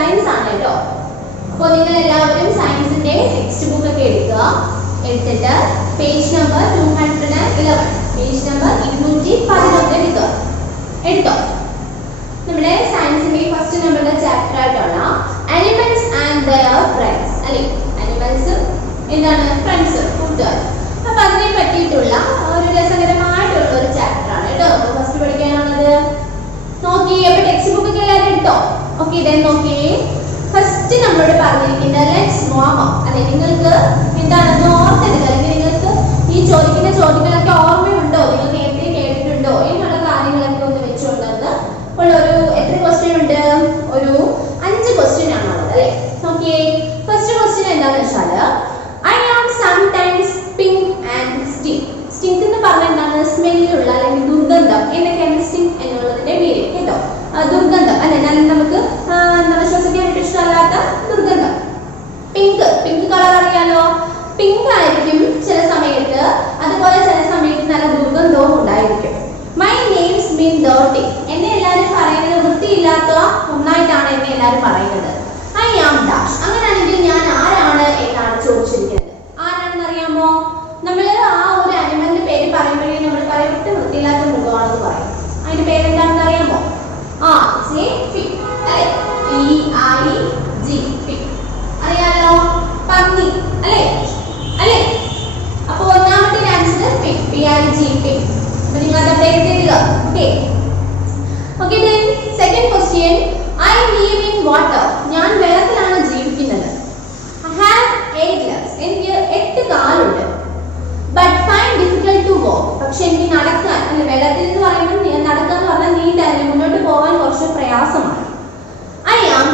Science ആണ് കേട്ടോ. അപ്പോൾ നിങ്ങൾ എല്ലാവരും സയൻസിന്റെ ടെക്സ്റ്റ് ബുക്ക് ഒക്കെ എടുത്തിട്ട് പേജ് നമ്പർ 211 പേജ് നമ്പർ 211 എടുത്തോ. നമ്മുടെ സയൻസിന്റെ ഫസ്റ്റ് നമ്പറിന്റെ ചാപ്റ്റർ ആയിട്ടുള്ള അനിമൽസ് ആൻഡ് ദെയർ ഫ്രണ്ട്സ് അല്ലെ, അനിമൽസ് എന്താണ്, ഫ്രണ്ട്സ്, കൂട്ടുകാർ. അപ്പൊ അതിനെ പറ്റിയിട്ടുള്ള ഒരു രസകരമായിട്ടുള്ള ഒരു ചാപ്റ്റർ ആണ് കേട്ടോ ഫസ്റ്റ് പഠിക്കാനുള്ളത്. നോക്കിയേ, അപ്പൊ ടെക്സ്റ്റ് ബുക്ക് ഒക്കെ എല്ലാവരും എടുത്തോ? ഓക്കെ, ഇതേ നോക്കിയേ. ഫസ്റ്റ് നമ്മളോട് പറഞ്ഞിരിക്കുന്നത് ലെറ്റ്സ് വാം അപ്പ് അല്ലെ, നിങ്ങൾക്ക് എന്താണെന്ന് ഓർത്തെടുക്കുക, അല്ലെങ്കിൽ നിങ്ങൾക്ക് ഈ ചോദിക്കുന്ന ചോദ്യങ്ങളൊക്കെ ഓർമ്മയുണ്ടോ, നിങ്ങൾ നേരത്തെ കേട്ടിട്ടുണ്ടോ എന്നുള്ള കാര്യങ്ങളൊക്കെ ഒന്ന് വെച്ചുകൊണ്ടെന്ന് ഉള്ള ഒരു എത്ര ക്വസ്റ്റ്യൻ ഉണ്ട്, ഒരു 5 ക്വസ്റ്റ്യൻ ആണുള്ളത് അല്ലെ. നോക്കിയേ, ഫസ്റ്റ് ക്വസ്റ്റ്യൻ എന്താണെന്ന് വെച്ചാൽ I am sometimes pink and sting. Sting എന്ന് പറഞ്ഞാൽ എന്താണ്, സ്മെല്ലുള്ള അല്ലെങ്കിൽ ദുർഗന്ധം എന്നൊക്കെയാണ് സ്റ്റിങ് എന്നുള്ളതിന്റെ പേര് കേട്ടോ. ദുർഗന്ധം അല്ലെ, നമുക്ക് നമ്മൾ ശ്വസിക്കാനായിട്ട് ഇഷ്ടമല്ലാത്ത ദുർഗന്ധം. പിങ്ക് കളർ അറിയാലോ, പിങ്ക് ആയിരിക്കും ചില സമയത്ത്, അതുപോലെ ചില സമയത്ത് നല്ല ദുർഗന്ധവും ഉണ്ടായിരിക്കും. മൈ നെയിംസ് മീൻ ഡർട്ടി, എന്നെ എല്ലാവരും പറയുന്നത് വൃത്തിയില്ലാത്ത ഒന്നായിട്ടാണ് എന്നെ എല്ലാവരും പറയുന്നത്. ഐ ആം ഡാഷ്, അങ്ങനെയാണെങ്കിൽ ഞാൻ ആരാണ് എന്നാണ് ചോദിച്ചിരിക്കുന്നത്. ആരാണെന്ന് അറിയാമോ? നമ്മൾ ആ ഒരു അനിമലിന്റെ പേര് പറയുമ്പോഴേ നമ്മൾ പറയും വൃത്തിയില്ലാത്ത മൃഗമാണെന്ന് പറയും. അതിന്റെ പേരെന്താണെന്ന് അറിയാമോ? പിഗ് അല്ലെ, PIG പിഗ് അറിയാലോ, പന്നി അല്ലെ അല്ലെ. അപ്പൊ ഒന്നാമത്തെ ആൻസർ പിഗ്, PIG പിഗ്. അപ്പൊ നിങ്ങൾ അത് എഴുതുക. Okay then second question, I live in water, ഞാൻ വെള്ളത്തിലാണ് ജീവിക്കുന്നത്. I have 8 legs, എനിക്ക് 8 കാലുണ്ട്. But find difficult to walk, പക്ഷെ എനിക്ക് നടക്കാൻ അല്ലെ, വെള്ളത്തിൽ എന്ന് പറയുമ്പോൾ നടക്കാൻ എന്ന് പറഞ്ഞാൽ നീന്താൻ മുന്നോട്ട് പോകാൻ കുറച്ച് പ്രയാസമാണ്. I am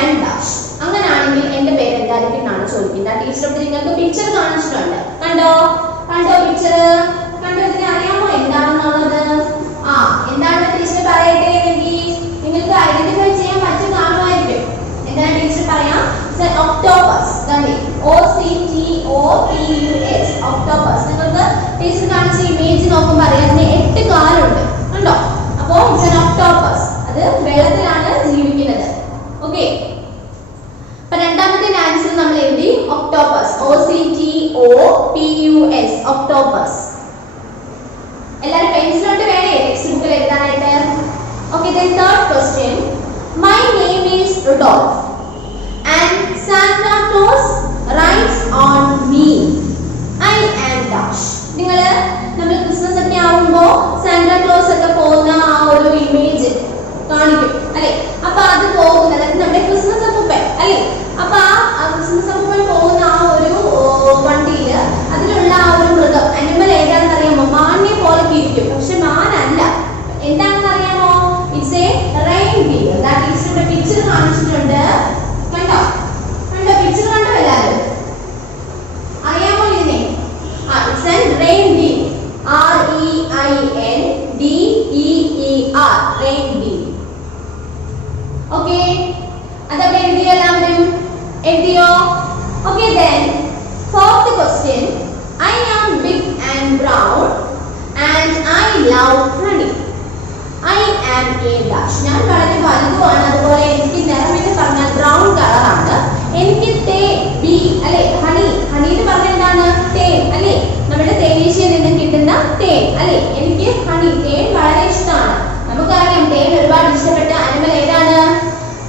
and dash, അങ്ങനെയാണെങ്കിൽ എന്റെ പേര് എന്തായിരിക്കും എന്നാണ് ചോദിക്കുന്നത്. ടീച്ചർ നിങ്ങൾക്ക് പിക്ചർ കാണിച്ചിട്ടുണ്ട്, കണ്ടോ പിക്ചർ കണ്ടോ? ഇതിനെ അറിയാമോ എന്താണെന്നുള്ളത്? എന്താണ് ടീച്ചർ പറയട്ടെ, എങ്കിൽ നിങ്ങൾക്ക് ഐഡന്റിഫൈ ചെയ്യാൻ പറ്റും കാണുമായിരിക്കും. എന്താണ് ടീച്ചർ പറയാം? Octopus, OCTOPUS, octopus. നിങ്ങൾക്ക് ടീച്ചർ കാണിച്ച ഇമേജ് നോക്കുമ്പോൾ അറിയാം അതിന് 8 കാലുണ്ട് കണ്ടോ. അപ്പോൾ ഒക്ടോപസ്, അത് വെള്ളത്തിലാണ് ജീവിക്കുന്നത്. ഓക്കെ, അപ്പൊ രണ്ടാമത്തെ ആൻസർ നമ്മൾ എഴുതി ഒക്ടോപസ്, OCTOPUS, ഒക്ടോപസ്. എല്ലാവരും പെൻസിലോട്ട് വേണേ ടെക്സ്റ്റ് ബുക്കിൽ എഴുതാനായിട്ട്. Okay then third question, my name is Rudolph and Santa Claus rides on me. I am dash. നമ്മൾ ക്രിസ്മസ് ഒക്കെ ആവുമ്പോൾ സാന്റാ ക്ലോസ് ഒക്കെ പോകുന്ന ആ ഒരു ഇമേജ് കാണിക്കും അല്ലെ. അപ്പൊ അത് പോകുന്നത് നമ്മുടെ ക്രിസ്മസ് അപ്പൂപ്പൻ അല്ലെ. അപ്പൊ ആ ക്രിസ്മസ് അപ്പൂപ്പൻ പോകുന്ന ആ ഒരു വണ്ടിയില് അതിലുള്ള ആ ഒരു മൃഗം അനിമൽ ഏതാണെന്ന് അറിയാമോ? മാനിനെ പോലെ ഇരിക്കും, പക്ഷെ മാനല്ല. എന്താണെന്ന് അറിയാമോ? It's A reindeer. ടീച്ചറുടെ പിക്ചർ കാണിച്ചിട്ടുണ്ട്, കണ്ടോ പിക്ചർ കണ്ടോ എല്ലാവരും? അറിയാമോ ഇതിനെ? It's A reindeer, REINDEER, reindeer. Okay, അതവിടെ എഴുതിയോ എല്ലാവരും? എഴുതിയോ? Okay then fourth question, I am big and brown and I love honey. I am a dash, ഞാൻ വളരെ വലുതുമാണ്, അതുപോലെ എനിക്ക് നിറം എന്ന് പറഞ്ഞാൽ ബ്രൗൺ കളറാണ്. എനിക്ക് തേൻ, ബി അല്ലെ, ഹണി എന്ന് പറഞ്ഞാൽ എന്താണ്? തേൻ അല്ലെ, നമ്മുടെ തേനീച്ചയിൽ നിന്ന് കിട്ടുന്ന തേൻ അല്ലെ. എനിക്ക് ഹണി, തേൻ വളരെ ഇഷ്ടമാണ്. നമുക്കറിയാം തേൻ ഒരുപാട് ഇഷ്ടപ്പെട്ട അനിമൽ ഏതാണ്?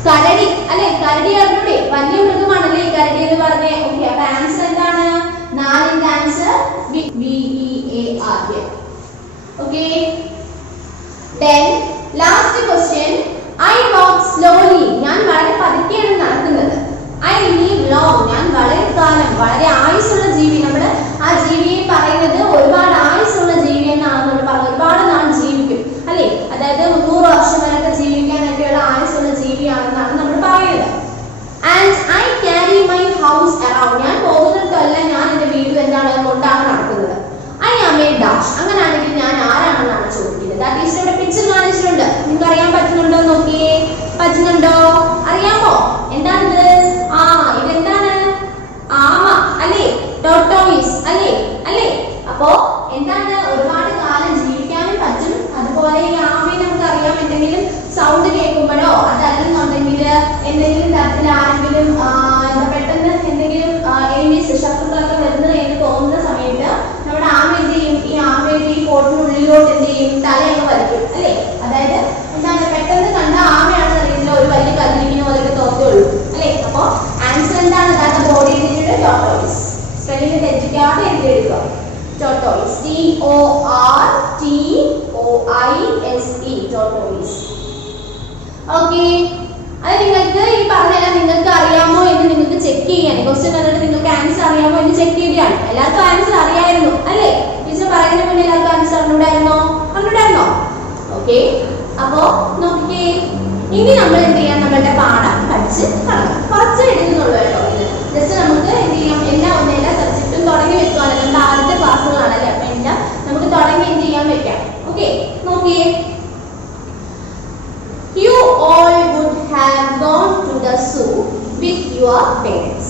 കരടി അല്ലെ. കരടി അറിഞ്ഞൂടെ? വലിയ മൃഗമാണല്ലേ കരടി എന്ന് പറഞ്ഞേ. ഓക്കെ, അപ്പൊ ആൻസർ എന്താണ്? 4ന്റെ answer VEAR. Okay then last question, എന്തെങ്കിലും തരത്തിൽ ആരെങ്കിലും പെട്ടെന്ന് എന്തെങ്കിലും എനിമീസ് ശത്രുക്കളൊക്കെ വരുന്നത് എന്ന് തോന്നുന്ന സമയത്ത് നമ്മുടെ ആമ എന്ത് ചെയ്യും? ഈ ആമയുടെ ഈ കോട്ടിനുള്ളിലോട്ട് എന്ത് ചെയ്യും? തലയൊക്കെ വലിക്കും അല്ലേ? അതായത് എന്താണ്, പെട്ടെന്ന് കണ്ട ആമയാണെന്ന് അറിയില്ല, ഒരു വലിയ കല്ലിരിക്കുന്ന പോലെയൊക്കെ തോന്നുള്ളൂ അല്ലേ? അപ്പൊ ആൻസർ എന്താണ്? അതാണ് ബോഡി എഴുതിയിട്ട് ടോർട്ടോയിസ്. സ്പെല്ലിംഗ് തെറ്റിക്കാതെ എഴുതിയെടുക്കുക. Tortoise, TORTOISE, tortoise. ഓക്കെ, അത് നിങ്ങൾക്ക് ഈ പറഞ്ഞതെല്ലാം നിങ്ങൾക്ക് അറിയാമോ എന്ന് നിങ്ങൾക്ക് ചെക്ക് ചെയ്യാൻ, ക്വസ്റ്റ്യൻ കണ്ടിട്ട് നിങ്ങൾക്ക് ആൻസർ അറിയാമോ എന്ന് ചെക്ക് ചെയ്യുകയാണ്. എല്ലാവർക്കും ആൻസർ അറിയായിരുന്നു അല്ലേ? ടീച്ചർ പറയുന്നതിന് മുന്നേ എല്ലാവർക്കും ആൻസർ അറിഞ്ഞൂടായിരുന്നോ? ഓക്കെ, അപ്പോ നോക്കിക്കേ, ഇനി നമ്മൾ എന്ത് ചെയ്യാം? നമ്മളുടെ പാഠം പഠിച്ച് തുടങ്ങാം. കുറച്ച് എഴുതുന്നുള്ളൂ കേട്ടോ. ഇത് ജസ്റ്റ് നമുക്ക് എന്ത് ചെയ്യാം? എല്ലാ സബ്ജക്റ്റും തുടങ്ങി വെക്കുകയാണ്. നമ്മുടെ ആദ്യത്തെ ക്ലാസ്സുകളാണല്ലേ, അപ്പൊ എല്ലാം നമുക്ക് തുടങ്ങി എന്ത് ചെയ്യാൻ വെക്കാം. ഓക്കെ, നോക്കിയേ, you all would have gone to the zoo with your parents.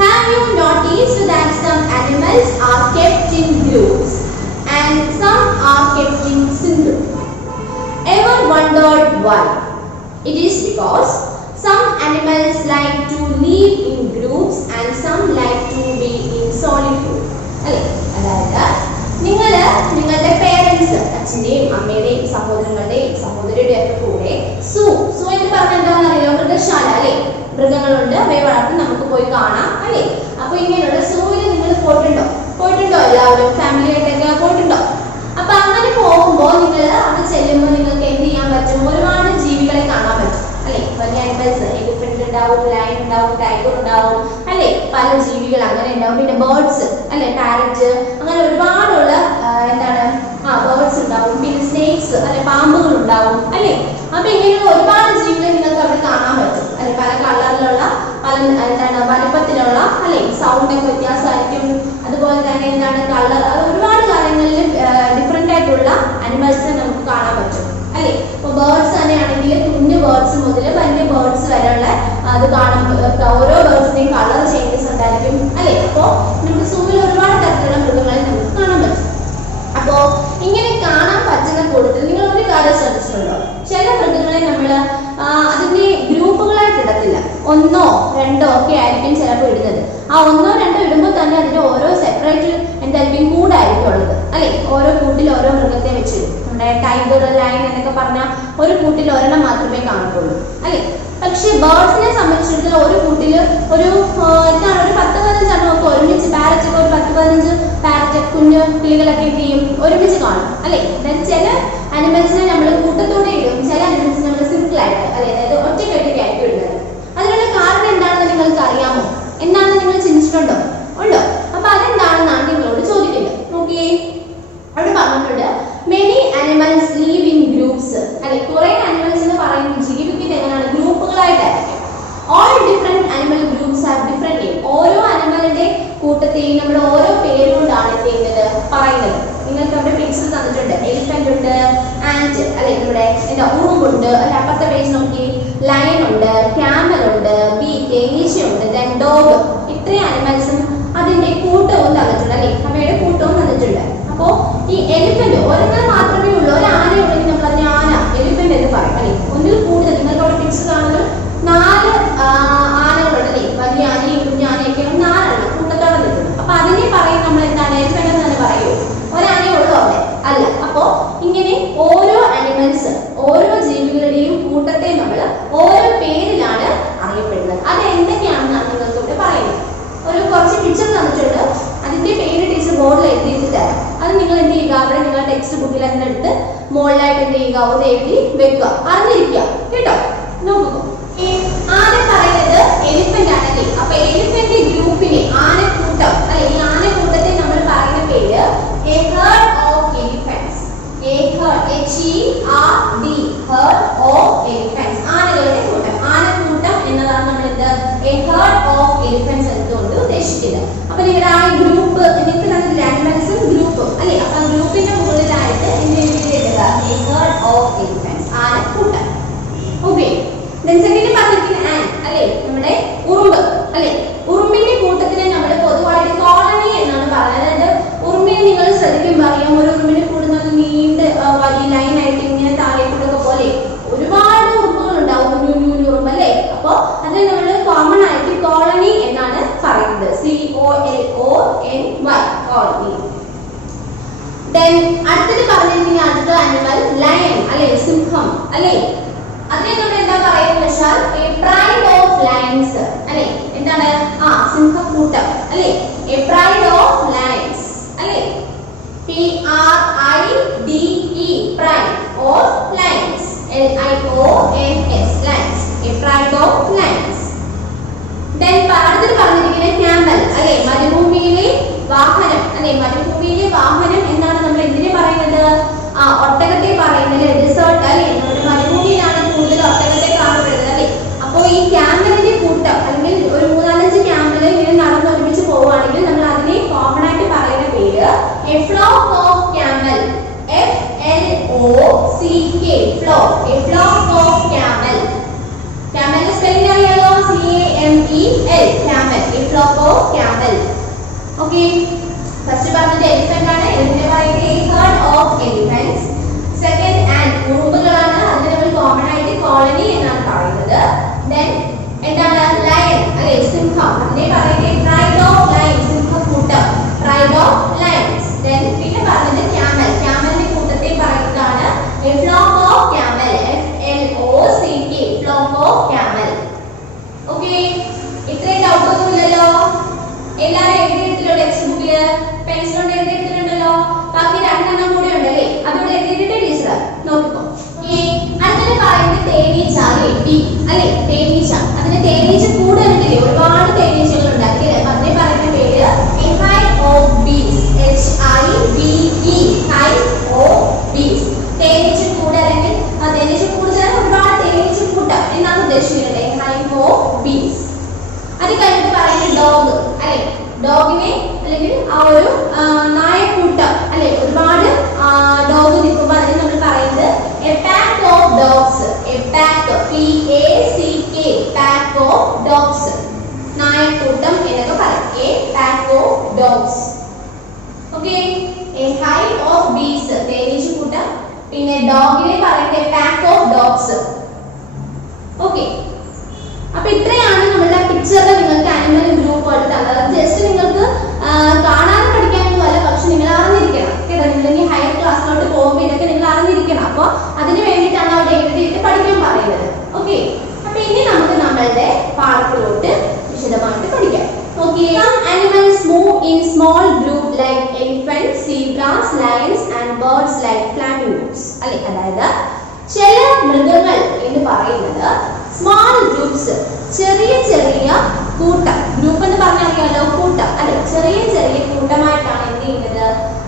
Have you noticed that some animals are kept in groups and some are kept in single? Ever wondered why? It is because some animals like to live in groups and some like to be in solitude. അതായത് നിങ്ങളുടെ parents, അച്ഛൻ്റെയും അമ്മയുടെയും സഹോദരങ്ങളുടെയും സഹോദരിയുടെയും ഒക്കെ കൂടെ സൂ എന്ന് പറഞ്ഞാൽ എന്താണെന്ന് അറിയാം? മൃഗശാല അല്ലേ? മൃഗങ്ങളുണ്ട്, അവയെ വളർത്തി നമുക്ക് പോയി കാണാം അല്ലേ? അപ്പൊ ഇങ്ങനെയുള്ള സൂവിൽ നിങ്ങൾ പോയിട്ടുണ്ടോ? എല്ലാവരും ഫാമിലി ആയിട്ടൊക്കെ പോയിട്ടുണ്ടോ? അപ്പൊ അങ്ങനെ പോകുമ്പോൾ നിങ്ങൾ അവിടെ ചെല്ലുമ്പോൾ നിങ്ങൾക്ക് എന്ത് ചെയ്യാൻ പറ്റും? ഒരുപാട് ജീവികളെ കാണാൻ പറ്റും അല്ലെ? വലിയ ആനിമൽസ്, എലിഫന്റ് ഉണ്ടാവും, ലയൺ ഉണ്ടാവും, ടൈഗർ ഉണ്ടാവും അല്ലെ? പല ജീവികൾ അങ്ങനെ ഉണ്ടാവും. പിന്നെ ബേർഡ്സ് അല്ലെ, പാരറ്റ്, അങ്ങനെ ഒരുപാടുള്ള ബേർഡ്സ് ഉണ്ടാവും. പിന്നെ സ്നേക്സ് അല്ലെ, പാമ്പുകൾ ഉണ്ടാവും അല്ലെ? അപ്പൊ ഇങ്ങനെയുള്ള ഒരുപാട് ജീവികളെ നിങ്ങൾക്ക് അവിടെ കാണാൻ പറ്റും അല്ലെ? പല കളറിലുള്ള, പല വലുപ്പത്തിലുള്ള അല്ലെ? സൗണ്ട് ഒക്കെ വ്യത്യാസമായിരിക്കും. അതുപോലെ തന്നെ കളർ, ഒരുപാട് കാര്യങ്ങളിൽ ഡിഫറെന്റ് ആയിട്ടുള്ള അനിമൽസിനെ നമുക്ക് കാണാൻ പറ്റും അല്ലെ? ഇപ്പൊ ബേർഡ്സ് തന്നെയാണെങ്കിൽ കുഞ്ഞു ബേർഡ്സ് മുതൽ വലിയ ബേർഡ്സ് വരെയുള്ള അത് കാണുമ്പോൾ ഓരോ ബേർഡ്സിന്റെയും കളർ ചേഞ്ചസ് ഉണ്ടായിരിക്കും അല്ലെ? അപ്പോ നമ്മുടെ സൂവിൽ ഒരുപാട് തരത്തിലുള്ള മൃഗങ്ങളെ നമുക്ക് കാണാൻ പറ്റും. അപ്പോ ഇങ്ങനെ കാണാൻ പറ്റുന്ന കൂട്ടത്തിൽ നിങ്ങൾ ഒരു കാര്യം ശ്രദ്ധിച്ചിട്ടുണ്ടോ? ചില മൃഗങ്ങളെ നമ്മൾ അതിന്റെ ഗ്രൂപ്പുകളായിട്ട് ഇടത്തില്ല, 1 or 2 ഒക്കെ ആയിരിക്കും ചിലപ്പോൾ ഇടുന്നത്. ആ 1 or 2 ഇടുമ്പോൾ തന്നെ അതിന്റെ ഓരോ സെപ്പറേറ്റ് എന്തായിരിക്കും? കൂടായിരിക്കും ഉള്ളത് അല്ലെ? ഓരോ കൂട്ടിൽ ഓരോ മൃഗത്തെ വെച്ചിടും. നമ്മുടെ ടൈഗർ, ലയൺ എന്നൊക്കെ പറഞ്ഞാൽ ഒരു കൂട്ടിൽ ഒരെണ്ണം മാത്രമേ കാണത്തുള്ളൂ അല്ലെ? പക്ഷെ ബേർഡ്സിനെ സംബന്ധിച്ചിടത്തോളം ഒരു കൂട്ടിൽ ഒരു 10-15 എണ്ണം ഒക്കെ ഒരുമിച്ച്, പാരറ്റ് ഒക്കെ ഒരു 10-15 പാരറ്റ് കുഞ്ഞു കിളികളൊക്കെ എന്ത് ചെയ്യും? ഒരുമിച്ച് കാണും അല്ലെ? ചില അനിമൽസിനെ നമ്മൾ കൂട്ടത്തോടെ ഇടും, ചില അനിമൽസിനെ നമ്മൾ സിംഗിൾ ആയിട്ട് അതായത് ഒറ്റയ്ക്കൊറ്റയ്ക്കായിരിക്കും ഇടുന്നത്. അതിനുള്ള കാരണം എന്താണെന്ന് നിങ്ങൾക്ക് അറിയാമോ? എന്താണെന്ന് നിങ്ങൾ ചിന്തിച്ചിട്ടുണ്ടോ? ഉണ്ടോ? അപ്പൊ അതെന്താണെന്നാണ് നിങ്ങളോട് ചോദിക്കുന്നത്. നോക്കിയേ, അവിടെ പറഞ്ഞിട്ടുണ്ട് many animals live in groups അല്ലെ? കുറെ അനിമൽസ് എന്ന് പറയുന്നത് ജീവിക്കുന്നത് എങ്ങനെയാണ്? ഗ്രൂപ്പുകളായിട്ടായിരിക്കും. All different animal groups have different name. ഓരോ അനിമലിന്റെ കൂട്ടത്തെയും നമ്മൾ ഓരോ പേരുകൊണ്ടാണ് എന്ത് ചെയ്യുന്നത്? പറയുന്നത്. നിങ്ങൾക്ക് അവിടെ പിക്ചർ തന്നിട്ടുണ്ട്. എലിഫന്റ് ഉണ്ട്, ആന്റ് അല്ലെ? നമ്മുടെ ഉറുമ്പുണ്ട് അല്ലെ? അപ്പുറത്തെ പേജ് നോക്കി, ലയൺ ഉണ്ട്, ക്യാമൽ ഉണ്ട്, തേനീച്ചയുണ്ട്, ഡോഗ്. ഇത്രയും അനിമൽസും അതിന്റെ കൂട്ടവും തന്നിട്ടുണ്ട് അല്ലെ? അവയുടെ കൂട്ടവും തന്നിട്ടുണ്ട്. അപ്പോ ഈ എലിഫന്റ് ഒരെണ്ണം മാത്രമേ ഉള്ളൂ, ഒരു ആന ഉണ്ടെങ്കിൽ നമ്മൾ അതിനെ ആന, എലിഫന്റ് എന്ന് പറയും അല്ലെ? ഒന്നിൽ കൂടുതൽ നിങ്ങൾക്ക് അവിടെ പിക്ചർ കാണുന്നത് 4 ആനകളുണ്ട് അല്ലെ? വലിയ ആനയും കുഞ്ഞാനയൊക്കെ 4 എണ്ണം കൂട്ടത്തോടെ നിൽക്കുന്നു. അപ്പൊ അതിനെ പറയും നമ്മൾ എന്താണ്? എലിഫന്റ് എന്ന് തന്നെ പറയൂ. ഒരാനയെ ഉള്ളൂ അവിടെ അല്ല. അപ്പോ ഇങ്ങനെ ഓരോ അനിമൽസ്, ഓരോ ജീവികളുടെയും കൂട്ടത്തെ നമ്മൾ ഓരോ പേരിലാണ് അറിയപ്പെടുന്നത്. അത് എന്തൊക്കെയാണെന്നാണ് നിങ്ങൾക്ക് ഇവിടെ പറയുന്നത്. കുറച്ച് പിക്ചർ തന്നിട്ടുണ്ട്, അതിന്റെ പേര് ടീച്ചർ ബോർഡിൽ എഴുതിയിട്ട് തരാം. അത് നിങ്ങൾ എന്ത് ചെയ്യുക? അവിടെ നിങ്ങളുടെ ടെക്സ്റ്റ് ബുക്കിൽ അതിനെടുത്ത് മുകളിലായിട്ട് എന്ത് ചെയ്യുക? ഒന്ന് എഴുതി വെക്കുക, അറിഞ്ഞിരിക്കുക കേട്ടോ. നോക്കൂ, ആദ്യം പറയുന്നത് എലിഫന്റ് ആണെങ്കിൽ, അപ്പൊ എലിഫന്റ് ഗ്രൂപ്പിനെ ആനക്കൂട്ടം അല്ലെ? ഈ ആനക്കൂട്ടത്തെ നമ്മൾ പറയുന്ന പേര് a herd of elephants. a herd, HERD, herd of elephants. ആനകളുടെ കൂട്ടം, ആനക്കൂട്ടം എന്നതാണ് നമ്മൾ എന്ത്? a herd of elephants എന്നുകൊണ്ട് ഉദ്ദേശിക്കുന്നത്. അപ്പൊ നിങ്ങളുടെ ആ ഗ്രൂപ്പ് നിങ്ങൾക്ക് തന്നിട്ട് അനിമൽസും ഗ്രൂപ്പും അല്ലെ? അപ്പൊ ഗ്രൂപ്പിന്റെ മുകളിലായിട്ട് എന്ത് എഴുതിയിട്ടുണ്ട്? a herd of elephants, ആനക്കൂട്ടം. ഓക്കെ, സെക്കൻഡ് പറഞ്ഞിരിക്കുന്ന ആൻ അല്ലെ? നമ്മുടെ ഉറുമ്പ് അല്ലെ? ഉറുമ്പിന്റെ അല്ലേ? എ പ്രൈഡ് ഓഫ് ലയൺസ് അല്ലേ? PRIDE pride or lions. LIONS lions. A pride of lions. Then അടുത്തത് പറഞ്ഞിരിക്കുന്നത് camel അല്ലേ? മരുഭൂമിയിലെ വാഹനം അല്ലേ? മരുഭൂമിയിലെ വാഹനം എന്നാണ് നമ്മൾ എന്തിനെ പറയുന്നത്? ഒട്ടകത്തെ പറയുന്നത് ഡെസേർട്ട് അല്ലേ? നമ്മുടെ മരുഭൂമിയിലാണ് കൂടുതൽ ഒട്ടകത്തെ കാണപ്പെടുന്നത് അല്ലേ? അപ്പോൾ ഈ ക്യാമലിന്റെ കൂട്ടം അല്ലെങ്കിൽ ഒരു 3-4 ക്യാമൽ ഇങ്ങനെ നടന്നൊരുമിച്ച് പോവുകയാണെങ്കിൽ നമ്മൾ അതിനെ കോമൺ ആയിട്ട് പറയുന്ന പേര് a flock of camel. FLOCK flock. A flock of camel. ക്യാമലിന്റെ സ്പെല്ലിംഗ് അറിയാലോ? CAMEL camel. A flock of camel. Okay, first പറഞ്ഞത് എലിഫന്റ് ആണ്. എലിഫന്റ് പറയുന്നത് a herd of elephants. Second and ഉറുമ്പുകളാണ്. അതിനെ നമ്മൾ കോമൺ ആയിട്ട് കോളനി എന്നാണ് പറയുന്നത്. ദെൻ എന്താണ്? ലയൺ അല്ലേ? സിംഹം. അതിനെ പറയുന്നത് പ്രൈഡ് ഓഫ് ലയൺ. സിംഹക്കൂട്ടം. Pride of lions. ദെൻ പിന്നെ പറഞ്ഞത് ക്യാമൽ. ക്യാമലിന്റെ കൂട്ടത്തെ പറയുന്നതാണ് a flock of camel. FLOCK flock of camel. Okay, ഇത്രയും ഡൗട്ട് ഒന്നുമില്ലല്ലോ? എല്ലാവരും എഴുതിയെടുത്തില്ലോ ടെക്സ്റ്റ് ബുക്കില്? പെൻസിൽ കൊണ്ട് എഴുതിയെടുത്തിട്ടുണ്ടല്ലോ? ബാക്കി 2 എണ്ണം കൂടി ഉണ്ടല്ലേ? അതോടെ എഴുതിയിട്ട് ടീച്ചർ നോക്കിക്കോ. അടുത്തത് പറയുന്നത് തേനീച്ച അല്ലേ? തേനീച്ച. അതിന് തേനീച്ച കൂടുതലില്ലേ? ഒരുപാട് തേനീച്ചകൾ ഉണ്ട്. അതിന് പറയുന്ന പേര് hive of bees. HIVE hive of bees. തേനീച്ച കൂട് അല്ലെങ്കിൽ തേനീച്ച കൂടുതൽ ഒരുപാട് തേനീച്ച കൂട്ടം എന്നാണ് ഉദ്ദേശിക്കുന്നത്. hive of bees. അത് കഴിഞ്ഞിട്ട് പറയുന്നത് ഡോഗ് അല്ലേ? ഡോഗിനെ അല്ലെങ്കിൽ ആ ഒരു നായക്കൂട്ടം അല്ലെ? ഒരുപാട് ഡോഗ് നിൽക്കുമ്പോൾ അതിന് നമ്മൾ പറയുന്നത് a pack of dogs. A pack PACK pack of dogs. നായക്കൂട്ടം എന്നൊക്കെ പറയും. A pack of dogs. Okay, a hive of bees തേനീച്ചക്കൂട്ടം. പിന്നെ ഡോഗിനെ പറയുന്നത് പാക്ക് ഓഫ് ഡോഗ്സ്. ഓക്കേ, അപ്പൊ ഇത്രയാണ് നമ്മുടെ പിക്ചറിൽ നിങ്ങൾക്ക് ആനിമൽ ഗ്രൂപ്പ് ആയിട്ട് തന്നത്. ജസ്റ്റ് നിങ്ങൾക്ക് കാണാൻ പഠിക്കാനൊന്നും അല്ല, പക്ഷെ നിങ്ങൾ അറിഞ്ഞിരിക്കണം കേട്ടോ. നിങ്ങൾ ഇനി ഹയർ ക്ലാസ്സിലോട്ട് പോകുമ്പോൾ ഇതൊക്കെ നിങ്ങൾ അറിഞ്ഞിരിക്കണം. അപ്പോൾ അതിന് വേണ്ടിയിട്ടാണ് അവിടെ എഴുതിയിട്ട് പഠിക്കാൻ പറയുന്നത്. ഓക്കെ, അപ്പൊ ഇനി നമുക്ക് നമ്മളുടെ പാഠത്തിലോട്ട് വിശദമായിട്ട് പഠിക്കാം. Okay, some animals move in small group like elephants, zebras, lions and birds like flamingos. അല്ലേ? അതായത് ചില മൃഗങ്ങൾ എന്ന് പറയുന്നത് സ്മോൾ ഗ്രൂപ്പ്സ്, ചെറിയ ചെറിയ കൂട്ടം. ഗ്രൂപ്പ് എന്ന് പറഞ്ഞാൽ അറിയാലോ? കൂട്ടം അല്ലെ? ചെറിയ ചെറിയ കൂട്ടമായിട്ടാണ് എന്ത് ചെയ്യുന്നത്?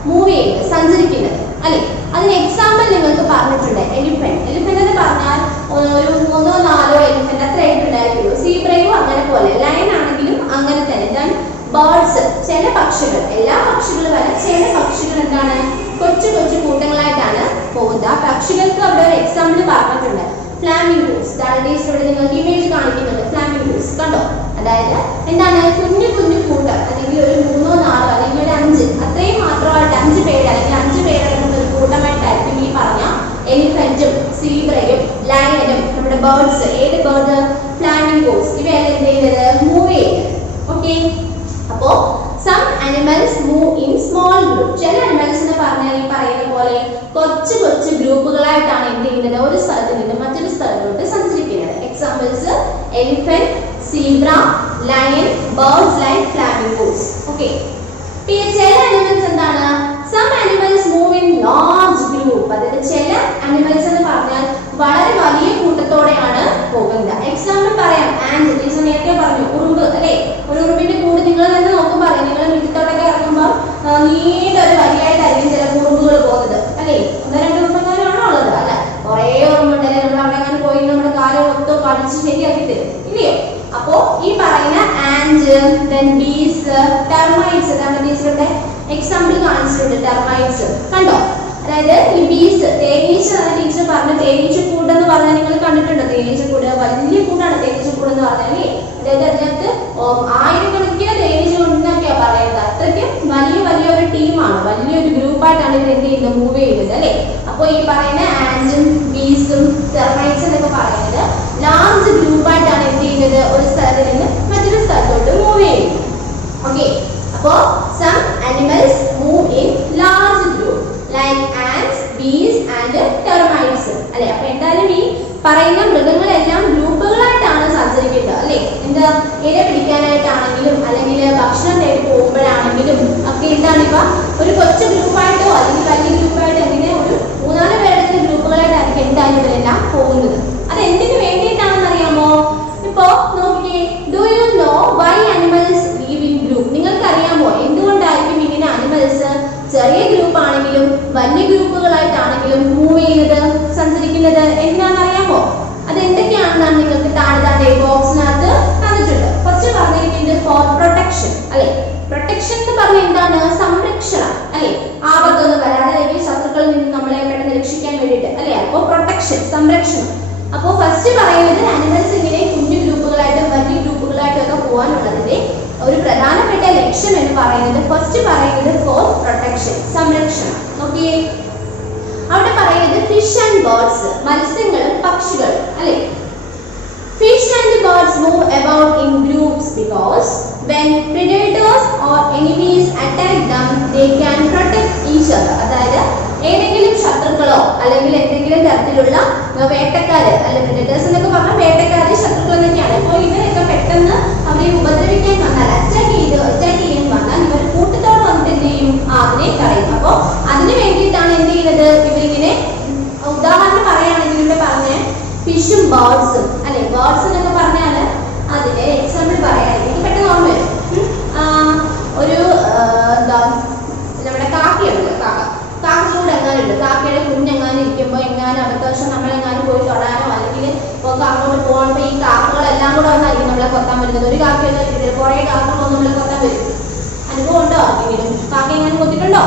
മൂവ് ചെയ്യുന്നത്, സഞ്ചരിക്കുന്നത് അല്ലെ? അതിന് എക്സാമ്പിൾ നിങ്ങൾക്ക് പറഞ്ഞിട്ടുണ്ട്. എലിഫന്റ്. എലിഫന്റ് എന്ന് പറഞ്ഞാൽ ഒരു 3-4 എലിഫന്റ് അത്ര ആയിട്ടുണ്ടായിരിക്കുള്ളൂ. സീബ്രയും അങ്ങനെ പോലെ. ലയൺ ആണെങ്കിലും അങ്ങനെ തന്നെ. ദെൻ ബേർഡ്സ്, ചില പക്ഷികൾ. എല്ലാ പക്ഷികളും അല്ല, ചില പക്ഷികൾ എന്താണ്? കൊച്ചു കൊച്ചു കൂട്ടങ്ങളായിട്ടാണ് പോകുന്നത്. ആ പക്ഷികൾക്ക് അവിടെ ഒരു എക്സാമ്പിൾ പറഞ്ഞിട്ടുണ്ട്. ഫ്ലാമിംഗോസ്. ഇവിടെ നിങ്ങൾക്ക് ഇമേജ് കാണിക്കുന്നുണ്ട്. ഫ്ലാമിംഗോസ് കണ്ടോ? അതായത് എന്താണ്? കുഞ്ഞു കുഞ്ഞു കൂട്ടം, അല്ലെങ്കിൽ ഒരു 3-4 അല്ലെങ്കിൽ ഒരു 5 അത്രയും മാത്രമായിട്ട് 5 പേര് അല്ലെങ്കിൽ 5 പേരടങ്ങുന്ന ഒരു കൂട്ടമായിട്ടായിരിക്കും ഈ പറഞ്ഞ എലിഫന്റും സീബ്രയും ലയനും നമ്മുടെ ബേർഡ്സ്. ഏത് ബേർഡ്? ഫ്ലാമിംഗോസ്. ഇവയെല്ലാം എന്ത് ചെയ്യുന്നത്? മൂവ് ചെയ്യുന്നത്. ഓക്കെ, അപ്പോ some animals move in small group. ചില animals എന്ന് പറഞ്ഞാൽ ഈ പറയുന്ന പോലെ കൊച്ചു കൊച്ചു ഗ്രൂപ്പുകളായിട്ടാണ് എന്ത് ചെയ്യുന്നത്? ഒരു സ്ഥലത്ത് നിന്ന് മറ്റൊരു സ്ഥലത്തോട്ട് സഞ്ചരിക്കുന്നത്. Examples elephant, zebra, lion, birds like flamingos. Okay, പിന്നെ ചില animals എന്താണ്? some animals move in large group. അതായത് ചില animals എന്ന് പറഞ്ഞാൽ വളരെ വലിയ കൂട്ടത്തോടെയാണ് പോകുന്നത്. എക്സാമ്പിൾ പറയാം. ആൻഡ് ടീച്ചർ നേരത്തെ പറഞ്ഞു, ഉറുമ്പ് അല്ലേ? ഒരു ഉറുമ്പിന്റെ കൂട് നിങ്ങൾ തന്നെ നോക്കുമ്പോൾ അറിയാം. നിങ്ങൾ വീട്ടിലോട്ടൊക്കെ ഇറങ്ങുമ്പോൾ നീണ്ട ഒരു വരിയായിട്ടായിരിക്കും ചില ഉറുമ്പുകൾ പോകുന്നത് അല്ലേ? 1-2 ഉറുമ്പെങ്ങാനാണോ ഉള്ളത്? അല്ല, കുറേ ഉറുമ്പുണ്ടല്ലേ. നമ്മൾ അവിടെ അങ്ങനെ പോയി നമ്മുടെ കാലം മൊത്തം കടിച്ച് ശരിയാക്കി തരും ഇല്ലയോ? അപ്പോ ഈ പറയുന്ന ആൻഡ്, ദെൻ ബീസ്, ടെർമൈറ്റ്സ്. നമ്മുടെ ടീച്ചറുടെ എക്സാമ്പിൾ കാണിച്ചിട്ടുണ്ട്. ടെർമൈറ്റ്സ് കണ്ടോ? അതായത് ഈ ബീസ്, തേനീച്ച എന്ന ടീച്ചർ പറഞ്ഞു. തേനീച്ചക്കൂട് എന്ന് പറഞ്ഞാൽ നിങ്ങൾ കണ്ടിട്ടുണ്ടോ? തേനീച്ചക്കൂട് വലിയ കൂടാണ് തേനീച്ചക്കൂട് എന്ന് പറഞ്ഞാൽ. അതായത് അതിനകത്ത് 1000കണക്കിന് തേനീച്ച ഉണ്ടെന്നൊക്കെയാ പറയുന്നത്. അത്രയ്ക്കും വലിയ ഒരു ടീമാണ്, വലിയൊരു ഗ്രൂപ്പായിട്ടാണ് ഇത് എന്ത് ചെയ്യുന്നത്? മൂവ് ചെയ്യുന്നത് അല്ലേ? അപ്പോൾ ഈ പറയുന്ന ആൻഡും ബീസും ടെർമൈറ്റ്സ് എന്നൊക്കെ പറയുന്നത് ലാർജ് ഗ്രൂപ്പായിട്ടാണ് എന്ത് ചെയ്യുന്നത്? ഒരു സ്ഥലത്ത് നിന്ന് മറ്റൊരു സ്ഥലത്തോട്ട് മൂവ് ചെയ്യുന്നത്. ഓക്കെ, അപ്പോൾ some animals move in large group like ants, bees and termites. അല്ലേ? അപ്പൊ എന്തായാലും ഈ പറയുന്ന മൃഗങ്ങളെല്ലാം ഗ്രൂപ്പുകളായിട്ടാണ് സഞ്ചരിക്കുന്നത് അല്ലേ? എന്താ? ഇര പിടിക്കാനായിട്ടാണെങ്കിലും അല്ലെങ്കിൽ ഭക്ഷണം തേടി പറഞ്ഞ എന്താണ്? സംരക്ഷണം അല്ലെ, ആപത്തൊന്നും വരാതെ അല്ലെങ്കിൽ ശത്രുക്കളിൽ നിന്ന് നമ്മളെ പെട്ടെന്ന് രക്ഷിക്കാൻ വേണ്ടിയിട്ട് അല്ലെ. അപ്പോ പ്രൊട്ടക്ഷൻ, സംരക്ഷണം. അപ്പോ ഫസ്റ്റ് പറയുന്നത് ആനിമൽസ് ഇങ്ങനെ കുഞ്ഞു ഗ്രൂപ്പുകളായിട്ടും വലിയ ഗ്രൂപ്പുകളായിട്ടും ഒക്കെ പോകാനുള്ളതിന്റെ ഒരു പ്രധാനപ്പെട്ട ലക്ഷ്യം എന്ന് പറയുന്നത് ഫസ്റ്റ് പറയുന്നത് ഫോർ പ്രൊട്ടക്ഷൻ, സംരക്ഷണം. ഓക്കെ, അവിടെ പറയുന്നത് ഫിഷ് ആൻഡ് ബേർഡ്സ്, മത്സ്യങ്ങളും പക്ഷികളും അല്ലെ. Fish and birds move about in groups because when predators or enemies attack them, they can protect each other. അതായത് ഏതെങ്കിലും ശത്രുക്കളോ അല്ലെങ്കിൽ എന്തെങ്കിലും തരത്തിലുള്ള വേട്ടക്കാര് അല്ലെ, predators എന്നൊക്കെ പറഞ്ഞാൽ വേട്ടക്കാര് ശത്രുക്കൾ എന്നൊക്കെയാണ്. അപ്പോൾ ഇവരൊക്കെ പെട്ടെന്ന് അവരെ ഉപദ്രവിക്കാൻ വന്നാൽ, അറ്റാക്ക് ചെയ്യാൻ വന്നാൽ ഇവർ കൂട്ടത്തോടെ വന്നിട്ട് എന്ത് ചെയ്യും? അതിനെ തടയും. അപ്പോൾ അതിന് വേണ്ടിയിട്ടാണ് എന്ത് ചെയ്യുന്നത്? ഇവരിങ്ങനെ ഉദാഹരണം പറയുകയാണെങ്കിൽ ഇവിടെ പറഞ്ഞ ഫിഷും ബേർഡ്സും അല്ലെ. ബേർഡ്സ് എന്നൊക്കെ പറഞ്ഞാൽ അതിന്റെ എക്സാമ്പിൾ പറയുകയാണെങ്കിൽ പെട്ടെന്ന് ഓർമ്മ വരും. ഒരു എന്താ നമ്മുടെ കാക്കയുണ്ടല്ലോ, കാക്കയോട് എങ്ങാനുണ്ട്, കാക്കയുടെ കുഞ്ഞെങ്ങാനും ഇരിക്കുമ്പോൾ എങ്ങാനും അബദ്ധവശം നമ്മളെങ്ങാനും പോയി തൊടാനോ അല്ലെങ്കിൽ അങ്ങോട്ട് പോകുമ്പോൾ ഈ കാക്കകളെല്ലാം കൂടെ വന്നായിരിക്കും നമ്മളെ കൊത്താൻ വരുന്നത്. ഒരു കാക്കയൊന്നും കിട്ടില്ല, കുറെ കാക്കകളൊന്നും നമ്മളെ കൊത്താൻ വരും. അനുഭവം ഉണ്ടോ ആർക്കെങ്കിലും? കാക്ക എങ്ങാനും കൊത്തിട്ടുണ്ടോ?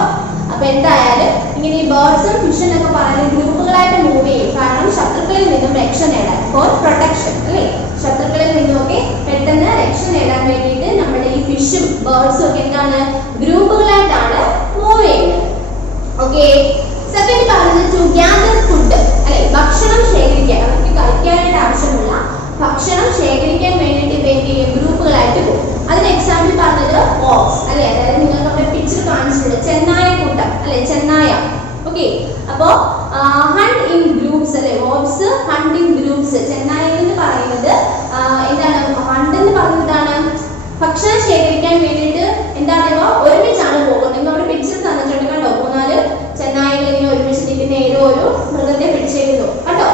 അപ്പൊ എന്തായാലും ഇങ്ങനെ ഈ ബേർഡ്സും ഫിഷും എന്നൊക്കെ പറയുന്നത് ഗ്രൂപ്പുകളായിട്ട് മൂവ് ചെയ്യും. കാരണം ശത്രുക്കളിൽ നിന്നും രക്ഷ നേടാൻ, ഫോർ പ്രൊട്ടക്ഷൻ അല്ലെ. ശത്രുക്കളിൽ നിന്നുമൊക്കെ പെട്ടെന്ന് രക്ഷ നേടാൻ വേണ്ടിയിട്ട് നമ്മുടെ ഈ ഫിഷും ബേർഡ്സും ഒക്കെ എന്താണ്? ഗ്രൂപ്പുകളായിട്ടാണ് മൂവ് ചെയ്യുന്നത്. ഓക്കെ, സെക്കൻഡ് പറയുന്നത് ടു ഗ്യാദർ ഫുഡ് അല്ലെ, ഭക്ഷണം ശേഖരിക്കാൻ, അവർക്ക് കഴിക്കാനായിട്ട് ആവശ്യമുള്ള ഭക്ഷണം ശേഖരിക്കാൻ വേണ്ടിയിട്ട് വേണ്ടി ഗ്രൂപ്പുകളായിട്ട് പോകും. അതിന് എക്സാമ്പിൾ പറഞ്ഞത് ഓക്സ് അല്ലെ. അതായത് നിങ്ങൾക്ക് അവിടെ പിക്ചർ കാണിച്ചിട്ടുണ്ട്, ചെന്നായ കൂട്ടം അല്ലെ, ചെന്നായ. ഓക്കെ, അപ്പോ ഹണ്ട് ഇൻ ഗ്രൂപ്പ്സ് അല്ലെ, ഓക്സ് ഹണ്ട് ഇൻ ഗ്രൂപ്പ്സ്. ചെന്നായ എന്ന് പറയുന്നത് എന്താണ്? ഹണ്ട് എന്ന് പറഞ്ഞതാണ് ഭക്ഷണം ശേഖരിക്കാൻ വേണ്ടിയിട്ട് എന്താണ്? ഇവ ഒരുമിച്ചാണ് പോകുന്നത്. ഇന്നോട് പിക്ചർ തന്നിട്ടുണ്ട് കേട്ടോ, 3-4 ചെന്നായകൾ ഇങ്ങനെ ഒരുമിച്ച് നിൽക്കുന്ന ഏതോ ഒരു മൃഗത്തെ പിടിച്ചേക്കുന്നു കേട്ടോ.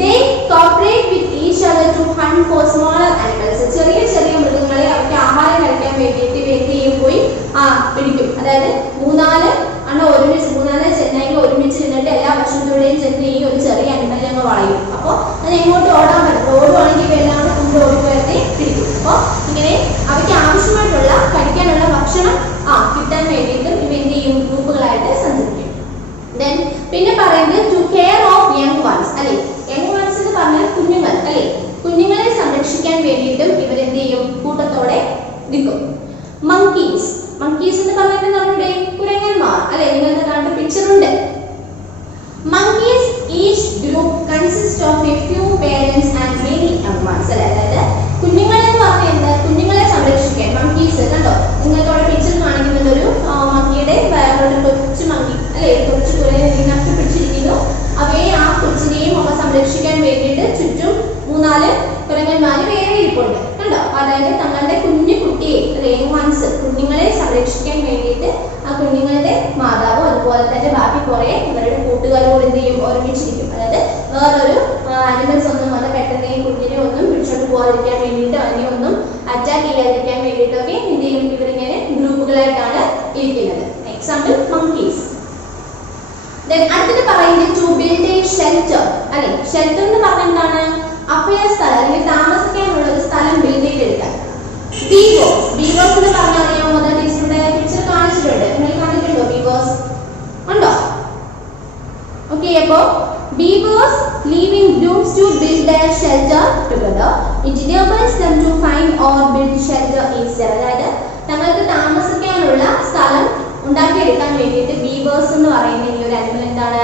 They cooperate with each other to hunt for smaller animals. ചെറിയ ചെറിയ മൃഗങ്ങളെ അവർക്ക് ആഹാരം കഴിക്കാൻ വേണ്ടിയിട്ട് വേണ്ടി പോയി പിടിക്കും. അതായത് 3-4 ഒരുമിച്ച്, 3-4 ചെന്നായികൾ ഒരുമിച്ച് നിന്നിട്ട് എല്ലാ ഭക്ഷണത്തോടെയും ചെന്ന് ഈ ഒരു ചെറിയ അനിമലിനെ അങ്ങ് വളയും. അപ്പോൾ അത് എങ്ങോട്ട് ഓടാൻ പറ്റും? ഓടുവാണെങ്കിൽ ഇവയെല്ലാം കൂടെ കൊണ്ട് ഓടിപ്പോയത്തെ പിടിക്കും. അപ്പോൾ ഇങ്ങനെ അവയ്ക്ക് ആവശ്യമായിട്ടുള്ള കഴിക്കാനുള്ള ഭക്ഷണം കിട്ടാൻ വേണ്ടിയിട്ടും ഇവ എന്ത് ചെയ്യും? ഗ്രൂപ്പുകളായിട്ട് സഞ്ചരിക്കും. ദെൻ പിന്നെ പറയുന്നത് to care of young ones അല്ലെ. യങ് വൺസ് എന്ന് പറഞ്ഞാൽ കുഞ്ഞുങ്ങൾ അല്ലെ. കുഞ്ഞുങ്ങളെ സംരക്ഷിക്കാൻ വേണ്ടിയിട്ടും ഇവരെന്ത് ചെയ്യും? കൂട്ടത്തോടെ നിൽക്കും. മങ്കീസ്, മങ്കീസ് എന്ന് പറഞ്ഞാൽ നമ്മുടെ കുരങ്ങന്മാർ അല്ലെ. നിങ്ങൾക്ക് കണ്ട പിക്ചർ ഉണ്ട്. Monkeys each group consists of a few parents and many young ones. അതായത് കുഞ്ഞുങ്ങളെ എന്ന് പറഞ്ഞാൽ കുഞ്ഞുങ്ങളെ സംരക്ഷിക്കാൻ മങ്കീസ് കണ്ടോ. നിങ്ങൾക്ക് അവിടെ പിക്ചർ കാണിക്കുന്നുണ്ട് ഒരു മങ്കിയുടെ ഒരു കൊച്ചു മങ്കി അല്ലെ, കൊച്ചു കുരങ്ങ പിടിച്ചിരിക്കുന്നു. അവയെ ആ കൊച്ചിനെയും ഒക്കെ സംരക്ഷിക്കാൻ വേണ്ടിയിട്ട് ചുറ്റും 3-4 കുരങ്ങന്മാര് വേറെ ഇരിപ്പുണ്ട് കണ്ടോ. അതായത് തങ്ങളുടെ കുഞ്ഞു കുട്ടിയെ കുഞ്ഞുങ്ങളെ സംരക്ഷിക്കാൻ വേണ്ടിയിട്ട് ആ കുഞ്ഞുങ്ങളുടെ മാതാവും അതുപോലെ തന്നെ ബാക്കി കുറെ ഇവരുടെ കൂട്ടുകാരോട് എന്ത് ചെയ്യും? ഒരുമിച്ചിരിക്കും. അതായത് വേറൊരു ആനിമൽസ് ഒന്നും വന്ന് പെട്ടെന്ന് ഈ കുഞ്ഞിനെ ഒന്നും പിടിച്ചോണ്ട് പോകാതിരിക്കാൻ വേണ്ടിയിട്ട്, അതിനെ ഒന്നും അറ്റാക്ക് ചെയ്യാതിരിക്കാൻ വേണ്ടിയിട്ടൊക്കെ എന്ത് ചെയ്യും? ഇവരിങ്ങനെ ഗ്രൂപ്പുകളായിട്ടാണ് ഇരിക്കുന്നത്. Example monkeys. അടുത്തത് പറയുന്നത് ടു ബിൽഡ് എ ഷെൽട്ടർ അല്ലെ. ഷെൽട്ടർ എന്ന് പറഞ്ഞാൽ എന്താണ്? അഭയ സ്ഥലം അല്ലെങ്കിൽ താമസിക്കാനുള്ള ഒരു സ്ഥലം ബിൽഡ് ചെയ്തെടുക്കാൻ. ബീവേഴ്സ്, ബീവേഴ്സ് എന്ന് പറഞ്ഞാൽ അറിയാമോ? ടീച്ചറുടെ പിക്ചർ കാണിച്ചിട്ടുണ്ട്. നിങ്ങൾ കണ്ടിട്ടുണ്ടോ ബീവേഴ്സ്? ഉണ്ടോ? ഓക്കെ, അപ്പോ beavers live in groups to build their shelter together. It enables them to find or build shelter easier. അതായത് തങ്ങൾക്ക് താമസിക്കാനുള്ള സ്ഥലം ഉണ്ടാക്കിയെടുക്കാൻ വേണ്ടിയിട്ട് ബീവേഴ്സ് എന്ന് പറയുന്ന ഈ ഒരു അനിമൽ എന്താണ്?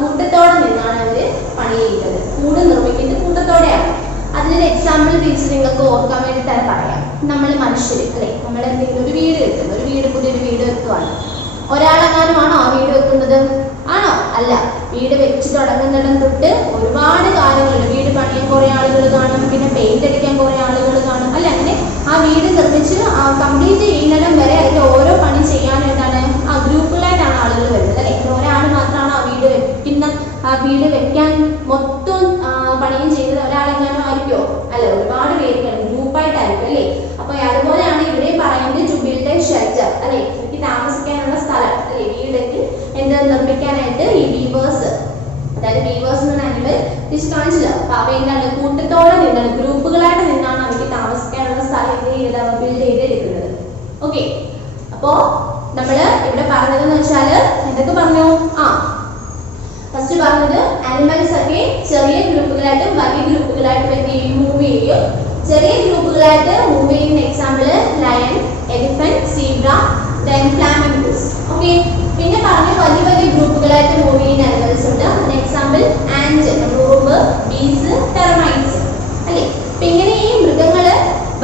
കൂട്ടത്തോടെ നിന്നാണ് അവര് പണി ചെയ്യുന്നത്. കൂട് നിർമ്മിക്കുന്നത് കൂട്ടത്തോടെയാണ്. അതിനൊരു എക്സാമ്പിൾ ടീച്ചർ നിങ്ങൾക്ക് ഓർക്കാൻ വേണ്ടി തന്നെ പറയാം. നമ്മൾ മനുഷ്യർ അല്ലെ, നമ്മൾ എന്തെങ്കിലും ഒരു വീട് വെക്കുന്നു, ഒരു വീട് പുതിയൊരു വീട് വെക്കുവാണ്. ഒരാളെങ്ങാനുമാണോ ആ വീട് വെക്കുന്നത്? ആണോ? അല്ല. വീട് വെച്ച് തുടങ്ങുന്നിടം തൊട്ട് ഒരുപാട് കാര്യങ്ങളുണ്ട്. വീട് പണിയാൻ കുറെ ആളുകൾ കാണും, പിന്നെ പെയിന്റ് അടിക്കാൻ കുറെ ആളുകൾ കാണും അല്ലെ. അങ്ങനെ ആ വീട് നിർമ്മിച്ച് കംപ്ലീറ്റ് ചെയ്യുന്നിടം വരെ അതിന്റെ ഓരോ പണി ചെയ്യാനും എന്താണ്? ആ ഗ്രൂപ്പുകളായിട്ടാണ് ആളുകൾ വരുന്നത് അല്ലെ. ഒരാൾ മാത്രമാണ് ആ വീട് വെക്കുന്ന, ആ വീട് വെക്കാൻ മൊത്തം പണിയും ചെയ്തത് ഒരാളെങ്ങാനും ആയിരിക്കുമോ? അല്ല, ഒരുപാട് പേര് ഗ്രൂപ്പായിട്ടായിരിക്കും അല്ലെ. അപ്പൊ അതുപോലെയാണ് ഇവിടെ പറയുന്നത് ടു ബിൽഡ് എ ഷെൽട്ടർ അല്ലെ. എനിക്ക് താമസിക്കാനുള്ള സ്ഥലം അല്ലെ, വീടെങ്കിൽ എന്താ നിർമ്മിക്കാനായിട്ട് ഈ ബീവേഴ്സ്, അതായത് ബീവേഴ്സ് എന്ന അനിമൽ തിരിച്ച് കാണിച്ചില്ല. അപ്പൊ അവ എന്താണ്? കൂട്ടത്തോടെ നിന്നാണ്, ഗ്രൂപ്പുകളായിട്ട് നിന്നാണ് അവർക്ക് താമസിക്കാനുള്ള സ്ഥലം ബിൽഡ് ചെയ്തെടുക്കുന്നത്. ഓക്കെ, അപ്പോ നമ്മള് ഇവിടെ പറഞ്ഞതെന്ന് വെച്ചാൽ എന്തൊക്കെ പറഞ്ഞു? ഫസ്റ്റ് പറഞ്ഞത് ആനിമൽസ് ഒക്കെ ചെറിയ ഗ്രൂപ്പുകളായിട്ടും വലിയ ഗ്രൂപ്പുകളായിട്ടും എന്ത് ചെയ്യും? മൂവ് ചെയ്യും. ചെറിയ ഗ്രൂപ്പുകളായിട്ട് മൂവ് ചെയ്യുന്ന example lion, elephant, zebra, then flamingos. Okay. പിന്നെ പറഞ്ഞ വലിയ വലിയ ഗ്രൂപ്പുകളായിട്ട് മൂവ് ചെയ്യുന്ന ആനിമൽസ് ഉണ്ട്. എക്സാമ്പിൾ ആന്റ്, ഉറുമ്പ്, ബീസ്, ടെർമൈറ്റ്സ് അല്ലേ? അപ്പൊ ഇങ്ങനെ ഈ മൃഗങ്ങള്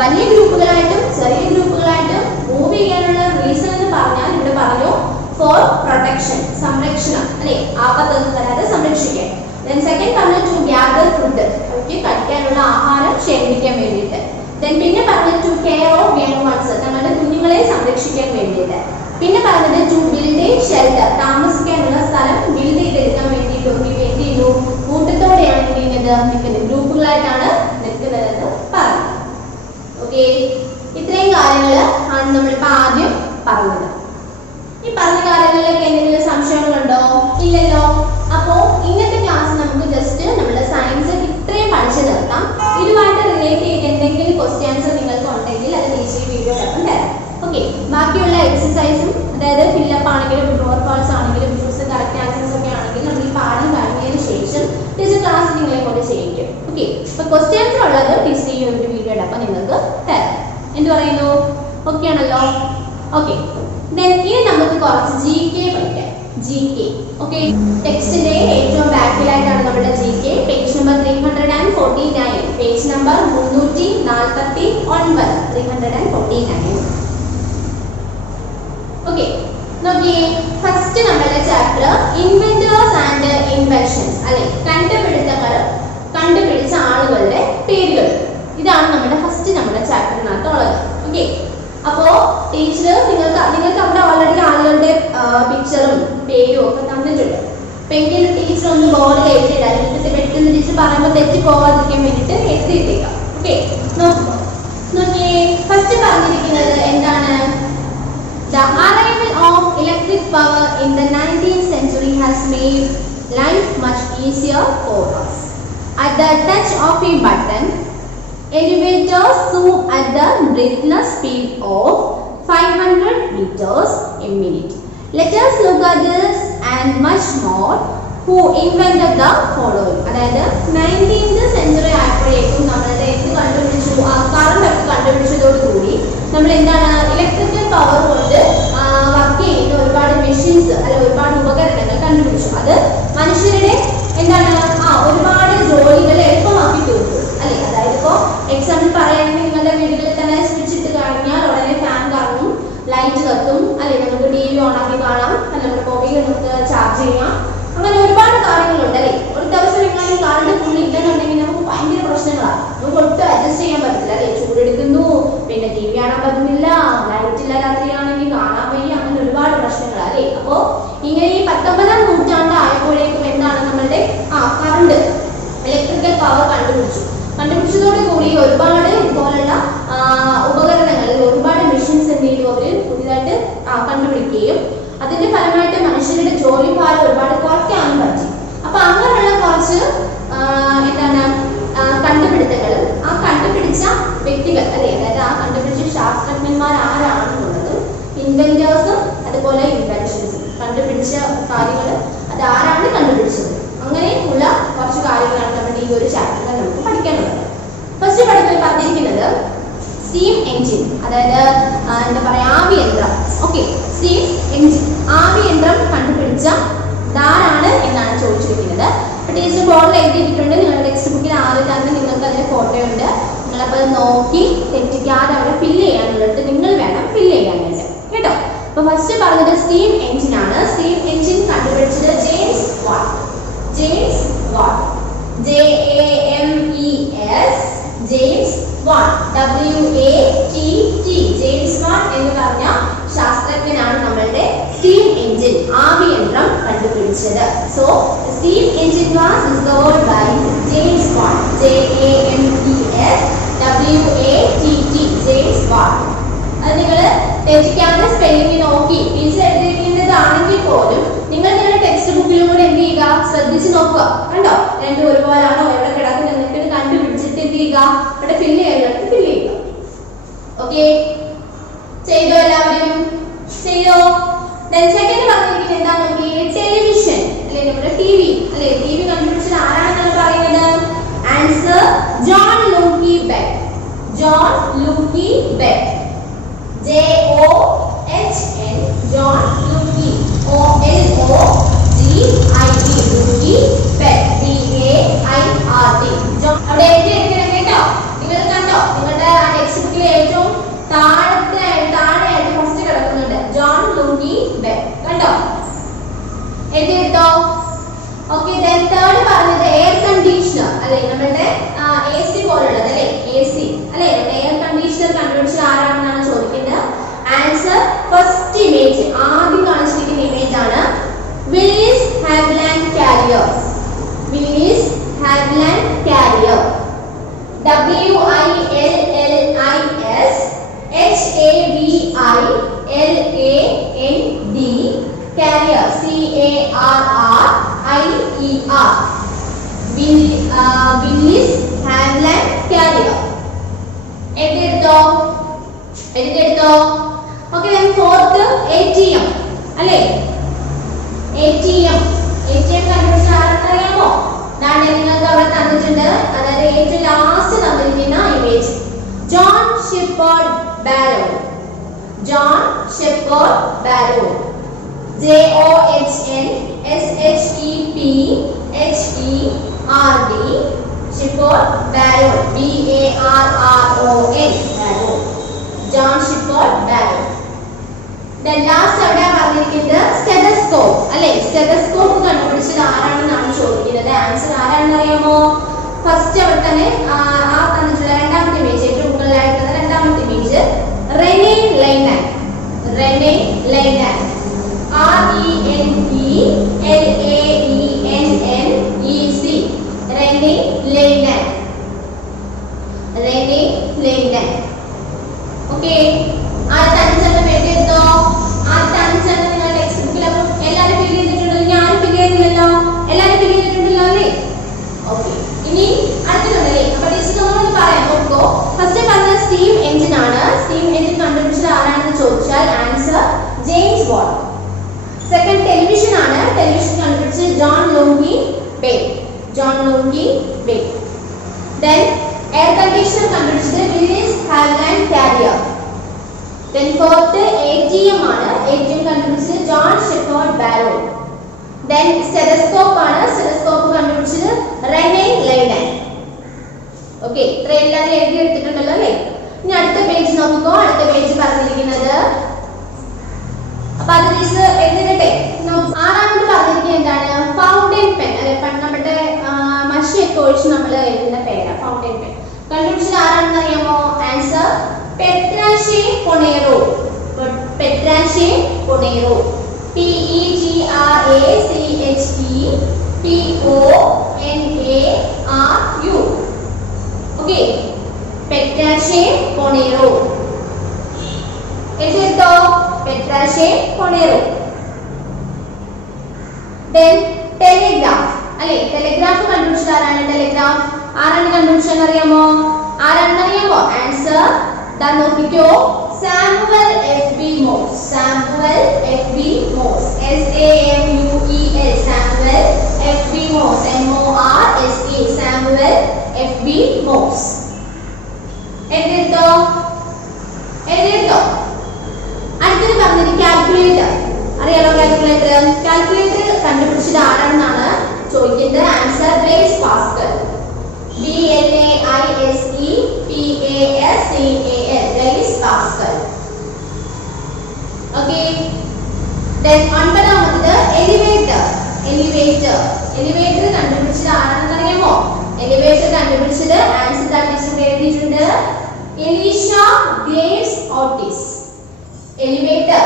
വലിയ ഗ്രൂപ്പുകളായിട്ടും ചെറിയ ഗ്രൂപ്പുകളായിട്ടും മൂവ് ചെയ്യാനുള്ള റീസൺ എന്ന് പറഞ്ഞാൽ ഇവിടെ പറഞ്ഞു ഫോർ പ്രൊട്ടക്ഷൻ, സംരക്ഷണം അല്ലേ? ആപത്തൊന്നും വരാതെ സംരക്ഷിക്കാൻ. ദെൻ സെക്കൻഡ് പറഞ്ഞു ടു ഗ്യാദർ ഫുഡ്, അവർക്ക് കഴിക്കാനുള്ള ആഹാരം ശേഖരിക്കാൻ വേണ്ടിയിട്ട്. ദെൻ പിന്നെ പറഞ്ഞു to care of young ones, തങ്ങളുടെ കുഞ്ഞുങ്ങളെ സംരക്ഷിക്കാൻ വേണ്ടിയിട്ട്. പിന്നെ പറഞ്ഞത് ടു ബിൽഡ് എ ഷെൽട്ടർ, താമസിക്കാനുള്ള സ്ഥലം ബിൽഡ് ചെയ്തെടുക്കാൻ വേണ്ടിയിട്ട് എന്ത് ചെയ്യുന്നു? കൂട്ടത്തോടെയാണ് എന്ത് ചെയ്യുന്നത്? നിൽക്കുന്നത്, ഗ്രൂപ്പുകളായിട്ടാണ് നിൽക്കുന്നതെന്ന് പറഞ്ഞു. ഓക്കെ. ഇത്രയും കാര്യങ്ങൾ ആണ് നമ്മളിപ്പോ ആദ്യം പറഞ്ഞത്. ഈ പറഞ്ഞ കാര്യങ്ങളിലേക്ക് എന്തെങ്കിലും സംശയങ്ങളുണ്ടോ? ഇല്ലല്ലോ. അപ്പോ ഇന്നത്തെ ക്ലാസ് നമുക്ക് ജസ്റ്റ് നമ്മുടെ സയൻസ് ഇത്രയും പഠിച്ചു നിർത്താം. ഇതുമായിട്ട് റിലേറ്റ് ചെയ്ത് എന്തെങ്കിലും ക്വസ്റ്റ്യൻസ് നിങ്ങൾക്ക് ഉണ്ടെങ്കിൽ അത് ടീച്ചർ വീഡിയോടൊപ്പം തരാം. ഓക്കെ. ബാക്കിയുള്ള എക്സസൈസും അതായത് ഫില്ലപ്പ് ആണെങ്കിലും ട്രൂ ഓർ ഫാൾസ് ആണെങ്കിലും ചൂസ് കറക്റ്റ് ആൻസേഴ്സ് ഒക്കെ ആണെങ്കിലും നമ്മൾ ഈ പാഠം കഴിഞ്ഞതിന് ശേഷം ടീച്ചർ ക്ലാസ് നിങ്ങളെ കൊണ്ട് ചെയ്യിക്കും. ഓക്കെ. അപ്പൊ ക്വസ്റ്റ്യൻസ് ഉള്ളത് ടീച്ചർ ഈ ഒരു വീഡിയോടൊപ്പം നിങ്ങൾക്ക് തരാം. എന്ത് പറയുന്നു? ഓക്കെ ആണല്ലോ? ഓക്കെ. ഇനി നമുക്ക് കുറച്ച് GK പഠിക്കാം. GK. ഓക്കെ. ടെക്സ്റ്റിന്റെ ഏറ്റവും ബാക്കിലായിട്ടാണ് നമ്മുടെ GK. Page number 349, page number 349, 349. Okay. നോക്കിയേ, ഫസ്റ്റ് നമ്മുടെ ചാപ്റ്റർ ഇൻവെന്റേഴ്സ് ആൻഡ് ഇൻവെൻഷൻസ് അല്ലെ? കണ്ടുപിടുത്തങ്ങൾ, കണ്ടുപിടിച്ച ആളുകളുടെ പേരുകൾ. ഇതാണ് നമ്മുടെ ഫസ്റ്റ് നമ്മുടെ ചാപ്റ്ററിനകത്തുള്ളത്. ഓക്കെ. അപ്പോ ടീച്ചർ നിങ്ങൾക്ക് അവിടെ ഓൾറെഡി ആളുകളുടെ പിക്ചറും പേരും ഒക്കെ തന്നിട്ടുണ്ട്. അപ്പൊ എങ്കിലും ടീച്ചർ ഒന്ന് ബോർഡിൽ എഴുതിയിടാം. പെട്ടെന്ന് ടീച്ചർ പറയുമ്പോൾ തെറ്റി പോവാതിരിക്കാൻ വേണ്ടിയിട്ട് എഴുതിയിട്ടേക്കാം. ഓക്കെ. നോക്കിയേ, ഫസ്റ്റ് പറഞ്ഞിരിക്കുന്നത് എന്താണ്? The arrival of electric power in the 19th century has made life much easier for us. At the touch of a button, elevators zoom at the breathless speed of 500 meters a minute. Let us look at this and much more. Who invented the following? അതായത് 19th century ആയപ്പോഴേക്കും നമ്മളുടെ എന്ത് കണ്ടുപിടിച്ചു? Current ഒക്കെ കണ്ടുപിടിച്ചതോടുകൂടി നമ്മൾ എന്താണ് electrical power കൊണ്ട് work ചെയ്യുന്ന ഒരുപാട് മെഷീൻസ് അല്ലെ ഒരുപാട് ഉപകരണങ്ങൾ കണ്ടുപിടിച്ചു. അത് മനുഷ്യരുടെ എന്താണ് ഒരുപാട് ജോലികൾ എളുപ്പമാക്കി തീർത്തു അല്ലെ? അതായത് ഇപ്പോ എക്സാമ്പിൾ പറയുകയാണെങ്കിൽ നിങ്ങളുടെ വീടുകളിൽ തന്നെ സ്വിച്ച് ഇട്ട് കഴിഞ്ഞാൽ ഉടനെ ഫാൻ കറങ്ങും, ലൈറ്റ് കത്തും അല്ലെ? നമുക്ക് TV ഓൺ ആക്കി കാണാം, അല്ല നമ്മുടെ മൊബൈൽ നമുക്ക് ചാർജ് ചെയ്യാം. അങ്ങനെ ഒരുപാട് കാര്യങ്ങളുണ്ട് അല്ലെ? ഒരു ദിവസം എങ്ങാനും കറണ്ട് ഫുൾ ഇല്ലെന്നുണ്ടെങ്കിൽ നമുക്ക് ഭയങ്കര പ്രശ്നങ്ങളാണ്. നമുക്ക് ഒട്ടും അഡ്ജസ്റ്റ് ചെയ്യാൻ പറ്റില്ല അല്ലെ? ചൂടെടുക്കുന്നു, പിന്നെ TV കാണാൻ പറ്റുന്നില്ല, ലൈറ്റ് ഇല്ല, രാത്രിയാണെങ്കിൽ കാണാൻ വയ്യ, അങ്ങനെ ഒരുപാട് പ്രശ്നങ്ങളാണ് അല്ലെ? അപ്പോ ഇങ്ങനെ ഈ 19ാം നൂറ്റാണ്ട് ആയപ്പോഴേക്കും എന്താണ് നമ്മളുടെ കറണ്ട് ഇലക്ട്രിക്കൽ പവർ കണ്ടുപിടിച്ചതോടുകൂടി ഒരുപാട് ഇതുപോലുള്ള ഉപകരണങ്ങളിൽ ഒരുപാട് മെഷീൻസ് എന്ത് ചെയ്തു? അവര് പുതിയതായിട്ട് കണ്ടുപിടിക്കുകയും അതിന്റെ ഫലമായിട്ട് മനുഷ്യരുടെ ജോലി ഭാരം ഒരുപാട് കുറയ്ക്കാനും പറ്റി. അപ്പൊ അങ്ങനെയുള്ള കുറച്ച് എന്താണ് കണ്ടുപിടുത്തങ്ങളും ആ കണ്ടുപിടിച്ച വ്യക്തികൾ അല്ലെ? അതായത് ആ കണ്ടുപിടിച്ച ശാസ്ത്രജ്ഞന്മാർ ആരാണെന്നുള്ളതും ഇൻവെന്റേഴ്സും അതുപോലെ ഇൻവെൻഷൻസും കണ്ടുപിടിച്ച കാര്യങ്ങൾ അത് ആരാണ് കണ്ടുപിടിച്ചത് അങ്ങനെയുള്ള കുറച്ച് കാര്യങ്ങളാണ് നമ്മുടെ ഈ ഒരു ചാപ്റ്ററിൽ നമുക്ക് പഠിക്കാനുള്ളത്. ഫസ്റ്റ് പറഞ്ഞിരിക്കുന്നത് സ്റ്റീം എഞ്ചിൻ, അതായത് എന്താ പറയാ ആവി യന്ത്രം. ഓക്കെ. സ്റ്റീം എഞ്ചിൻ, ആവി യന്ത്രം കണ്ടുപിടിച്ച ധാരാണ് എന്നാണ് ചോദിച്ചിരിക്കുന്നത്. അപ്പൊ ടീച്ചർ ബോർഡിൽ എഴുതിയിട്ടുണ്ട്. നിങ്ങളുടെ ടെക്സ്റ്റ് ബുക്കിൽ ആദ്യം നിങ്ങൾക്ക് അതിന്റെ ഫോട്ടോ ഉണ്ട്. നിങ്ങളപ്പോൾ അത് നോക്കി തെറ്റിക്കാതെ അവിടെ ഫില്ല് ചെയ്യാനുള്ളത് നിങ്ങൾ വേണം ഫില്ല് ചെയ്യാനായിട്ട് കേട്ടോ. അപ്പൊ ഫസ്റ്റ് പറഞ്ഞത് സ്റ്റീം എഞ്ചിൻ ആണ്. സ്റ്റീം എഞ്ചിൻ കണ്ടുപിടിച്ചത് James Watt. James Watt, JAMES, James Watt, WATT, James Watt എന്ന് പറഞ്ഞ ശാസ്ത്രജ്ഞനാണ് നമ്മളുടെ സ്റ്റീം എഞ്ചിൻ ആവി യന്ത്രം കണ്ടുപിടിച്ചത്. So steam engine was discovered by James Watt, JAMES, WATT, James Watt. അത് നിങ്ങൾ തെറ്റിക്കാതെ സ്പെല്ലിംഗ് നോക്കി ടീച്ചർ എഴുതിയിരിക്കുന്നതാണെങ്കിൽ പോലും നിങ്ങൾ നിങ്ങളുടെ ടെക്സ്റ്റ് ബുക്കിലും കൂടെ എന്ത് ചെയ്യുക? ശ്രദ്ധിച്ച് നോക്കുക. കണ്ടോ? രണ്ടും ഒരുപോലാണോ എവിടെ കിടക്കുന്നത് എന്നിട്ട് കണ്ടുപിടിച്ചിട്ട് എന്ത് ചെയ്യുക? ഇവിടെ ഫില്ല് ചെയ്യുക. ഓക്കെ, ചെയ്തോ എല്ലാവരും? ചെയ്തോ? then second പറഞ്ഞിരിക്കുന്നത് എന്താ നോക്കിയേ? ടെലിവിഷൻ അല്ലേ, നമ്മുടെ ടിവി അല്ലേ. ടിവി കണ്ടുപിടിച്ചത് ആരാണെന്നാണ് പറയുന്നത്? ആൻസർ ജോൺ ലൂക്കി ബെക്ക്. ജോൺ ലൂക്കി ബെക്ക്. JOHN John ലൂക്കി. OLOGIT ലൂക്കി ബെക്ക്. BAIRT. അവിടെ എഴുതിയിരിക്കണം കേട്ടോ. നിങ്ങൾ കണ്ടോ? നിങ്ങളുടെ ടെക്സ്റ്റ് ബുക്കിൽ ഏറ്റവും താഴെയായിട്ട് ഫസ്റ്റ് കിടക്കുന്നുണ്ട് ജോൺ ലൂക്കി ബെക്ക്. കണ്ടോ? എഴുതിയെടുത്തോ? ഓക്കെ. then third പറഞ്ഞത് എയർ കണ്ടീഷണർ അല്ലേ, നമ്മുടെ AC പോലുള്ളത് അല്ലേ, AC അല്ലേ. നമ്മുടെ എയർ കണ്ടീഷണർ കണ്ടുപിടിച്ചത് ആരാണെന്നാണ് ചോദിക്കുന്നത്. ആൻസർ ഫസ്റ്റ് ഇമേജ് ആദ്യം കാണിച്ചിരിക്കുന്ന ഇമേജ് ആണ് Willis Haviland carrier. Willis Haviland carrier. WILLIS HAVILAND carrier. CARRIER. Willis Haviland carrier. എഴുതിയെടുത്തോ? ഓക്കെ. then fourth ATM അല്ലേ. ATM കണ്ടുപിടിച്ച ആരെന്നറിയാമോ? ദാണ്ടെ നിങ്ങൾക്ക് അവിടെ തന്നിട്ടുണ്ട്. അതായത് ഏറ്റവും ലാസ്റ്റ് തന്നിരിക്കുന്ന image John Shepherd ബാരോ. John Shepherd ബാരോ. JOHNSHEPHERD shepherd ബാരോ. BARRON ബാരോ. John Shepherd Barron. then last അവിടെ പറഞ്ഞിരിക്കുന്നത് സ്റ്റെതസ്കോപ്പ് അല്ലേ. സ്റ്റെതസ്കോപ്പ് കണ്ടുപിടിച്ചത് ആരാണെന്നാണ് ചോദിക്കുന്നത്. ആൻസർ ആരാണെന്ന് അറിയാമോ? ഫസ്റ്റ് അവിടെ തന്നെ ആ തന്നിട്ടുള്ള രണ്ടാമത്തെ ഇമേജ്, ഏറ്റവും മുകളിലായിട്ടുള്ള രണ്ടാമത്തെ image Rene Laennec. Rene Laennec. RENELAENNEC. Rene Laennec. Rene Laennec. Okay. ആദ്യത്തെ അഞ്ചെണ്ണം എഴുതിയെടുത്തോ? ആദ്യത്തെ അഞ്ചെണ്ണം നിങ്ങളുടെ ടെക്സ്റ്റ് ബുക്കിൽ അപ്പം എല്ലാവരും ഫിൽ ചെയ്തിട്ടുണ്ടല്ലോ? ഞാനും ഫിൽ ചെയ്തില്ലല്ലോ. എല്ലാവരും ഫിൽ ചെയ്തിട്ടുണ്ടല്ലോ അല്ലേ? ഓക്കെ. ഇനി അടുത്തതുണ്ടല്ലേ. അപ്പൊ ടീച്ചർ നമ്മളൊന്ന് പറയാം നോക്കോ. ഫസ്റ്റ് പറഞ്ഞ സ്റ്റീം എഞ്ചിൻ ആണ്. സ്റ്റീം എഞ്ചിൻ കണ്ടുപിടിച്ചത് ആരാണെന്ന് ചോദിച്ചാൽ answer James Watt. Second television ആണ്. ടെലിവിഷൻ കണ്ടുപിടിച്ചത് ജോൺ ലൂക്കി ബെക്ക്. ജോൺ ലൂക്കി ബെക്ക്. then എയർ കണ്ടീഷണർ കണ്ടുപിടിച്ചത് Willis Haviland Carrier. then fourth ATM ആണ്. ATM കണ്ടുപിടിച്ചത് John Shepherd Barron. then stethoscope ആണ്. സ്റ്റെതസ്കോപ്പ് കണ്ടുപിടിച്ചത് റെനെ ലൈനാൻ. ഓക്കെ. ഇത്രയും എല്ലാവരും എഴുതി എടുത്തിട്ടുണ്ടല്ലോ അല്ലേ? ഇനി അടുത്ത പേജ് നോക്കിക്കോ. അടുത്ത പേജ് പറഞ്ഞിരിക്കുന്നത് അപ്പൊ അത് ടീച്ചർ എഴുതിട്ടെ. ആറാമത് പറഞ്ഞിരിക്കുന്നത് എന്താണ്? ഫൗണ്ടൈൻ പെൻ അല്ലെ. നമ്മുടെ മഷിയൊക്കെ ഒഴിച്ച് നമ്മൾ എഴുതുന്ന പേരാ ഫൗണ്ടൈൻ പെൻ. കണ്ടുപിടിച്ചത് ആരാണെന്ന് അറിയാമോ? Answer Petrache Poenaru. Petrache Poenaru. PETRACHEPONARU. Okay. Petrache Poenaru. എഴുതിയെടുത്തോ? Petrache Poenaru. then ടെലിഗ്രാഫ് അല്ലേ. ടെലിഗ്രാഫ് കണ്ടുപിടിച്ചത് ആരാണ്? ടെലിഗ്രാഫ് ആരാണ് കണ്ടുപിടിച്ചതെന്ന് അറിയാമോ? ആൻസർ ദാ നോക്കിക്കോ. Samuel FB Morse. Samuel FB Morse. SAMUEL. Samuel FB Morse. MORSE. Samuel FB Morse. എഴുതിയെടുത്തോ? അടുത്തത് പറഞ്ഞത് കാൽക്കുലേറ്റർ. അറിയാലോ കാൽക്കുലേറ്റർ. കാൽക്കുലേറ്റർ കണ്ടുപിടിച്ചത് ആരാണെന്നാണ് ചോദിക്കുന്നത്. Answer Blaise Pascal. BLAISEPASCAL. Blaise Pascal. Okay. then ഒൻപതാമത് എലിവേറ്റർ. എലിവേറ്റർ കണ്ടുപിടിച്ചത് ആരാണെന്ന് അറിയാമോ? എലിവേറ്റർ കണ്ടുപിടിച്ചത് ആൻസർ ടീച്ചർ എഴുതിയിട്ടുണ്ട് എലീഷ ഗ്രേവ്സ് ഓട്ടിസ്. എലിവേറ്റർ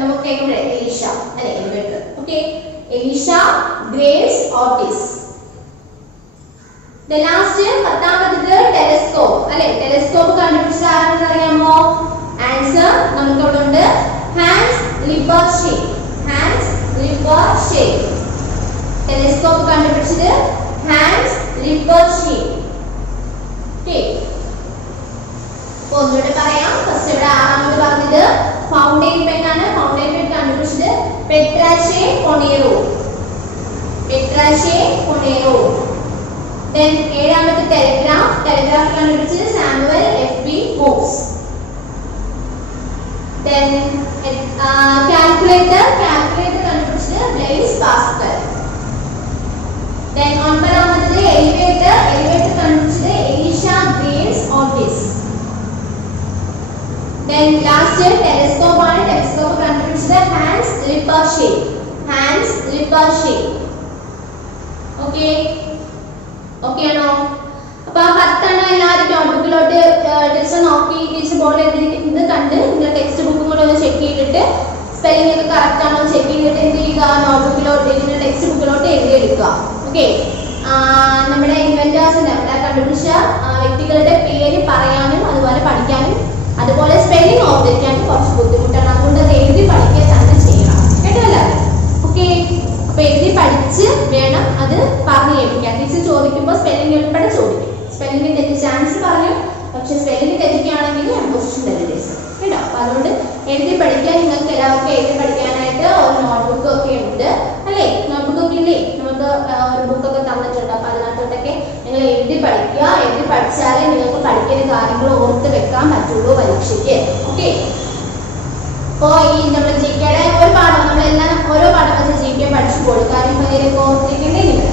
നമുക്ക് കേൾക്കുമ്പോഴേ എലീഷ അല്ലെ. Elevator. Okay. Elisha Graves Otis. the last പത്താമത് ടെലിസ്കോപ്പ് അല്ലെ. ടെലിസ്കോപ്പ് കണ്ടുപിടിച്ചത് ആരാണെന്ന് അറിയാമോ? ആൻസർ നമുക്ക് അവിടെ ഉണ്ട് ഹാൻസ് ലിബർഷേ. ഹാൻസ് ലിബർഷേ. ടെലിസ്കോപ്പ് കണ്ടുപിടിച്ചത് ഹാൻസ് ലിബർഷേ. ഓക്കെ. ഒന്നുകൂടെ പറയാം. ഫസ്റ്റ് ഇവിടെ ആറാമത് പറഞ്ഞത് ഫൗണ്ടൈൻ പെൻ ആണ്. കണ്ടുപിടിച്ചത് പെട്രാഷെ കൊണേറോ. പെട്രാഷെ കൊണേറോ. Then ഏഴാമത്തെ ടെലിഗ്രാഫ് കണ്ടുപിടിച്ചത് സാമുവൽ എഫ്.ബി. മോർസ്. Then calculator കണ്ടുപിടിച്ചത് ബ്ലെയ്സ് പാസ്കൽ. Then ഒൻപതാമത്തെ elevator കണ്ടുപിടിച്ചത് Elisha Graeme Otis. Then last telescope കണ്ടുപിടിച്ചത് ഹാൻസ് ലിപ്പർഷേ. ഓക്കെ ആണോ? അപ്പൊ ആ 10 എണ്ണം എല്ലാവരും നോട്ട്ബുക്കിലോട്ട് ടീച്ചർ നോക്കി ടീച്ചർ ബോർഡിൽ എഴുതിയിരിക്കുന്നത് കണ്ട് നിങ്ങൾ ടെക്സ്റ്റ് ബുക്കും കൂടെ ഒന്ന് ചെക്ക് ചെയ്തിട്ട് സ്പെല്ലിംഗ് ഒക്കെ കറക്റ്റ് ആണോ ചെക്ക് ചെയ്തിട്ട് എന്ത് ചെയ്യുക, നോട്ട്ബുക്കിലോട്ട് ഇതിന്റെ ടെക്സ്റ്റ് ബുക്കിലോട്ട് എഴുതിയെടുക്കുക. ഓക്കെ. നമ്മുടെ ഇൻവെന്റേഴ്സിന്റെ നമ്മുടെ കണ്ടുപിടിച്ച വ്യക്തികളുടെ പേര് പറയാനും അതുപോലെ പഠിക്കാനും അതുപോലെ സ്പെല്ലിംഗ് ഓർത്തിരിക്കാനും കുറച്ച് ബുദ്ധിമുട്ടാണ്. അതുകൊണ്ട് അത് എഴുതി പഠിക്കുക തന്നെ ചെയ്യണം. കേട്ടോ എല്ലാവരും? ഓക്കെ. അപ്പൊ എഴുതി പഠിച്ച് വേണം അത് പറഞ്ഞു കേൾപ്പിക്കാൻ. ടീച്ചർ ചോദിക്കുമ്പോൾ സ്പെല്ലിംഗ് ഉൾപ്പെടെ ചോദിക്കും. സ്പെല്ലിംഗ് തെറ്റിച്ച ആൻസർ പറയും, പക്ഷെ സ്പെല്ലിംഗ് തെറ്റിക്കുകയാണെങ്കിൽ പൊസിഷൻ തന്നെ ടീച്ചർ കേട്ടോ. അപ്പൊ അതുകൊണ്ട് എഴുതി പഠിക്കാൻ നിങ്ങൾക്ക് എല്ലാവർക്കും എഴുതി പഠിക്കാനായിട്ട് ഒരു നോട്ട്ബുക്ക് ഒക്കെ ഉണ്ട് അല്ലേ? നോട്ട്ബുക്ക് ഒക്കെ ഇല്ലേ? നമുക്ക് ഒരു ബുക്കൊക്കെ തന്നിട്ടുണ്ട്. അപ്പൊ അതിനകത്തോട്ടൊക്കെ നിങ്ങൾ എഴുതി പഠിക്കുക. എഴുതി പഠിച്ചാലേ നിങ്ങൾക്ക് പഠിക്കുന്ന കാര്യങ്ങൾ ഓർത്ത് വെക്കാൻ പറ്റുള്ളൂ പരീക്ഷയ്ക്ക്. ഓക്കെ. അപ്പോൾ ഈ നമ്മുടെ ജി കെയുടെ ഒരു പാഠം നമ്മളെല്ലാം ഓരോ പാഠം വെച്ച് ജി കെ പഠിച്ചു പോകും. കാര്യം പേരൊക്കെ ഓർത്തിരിക്കേണ്ടേ നിങ്ങൾ.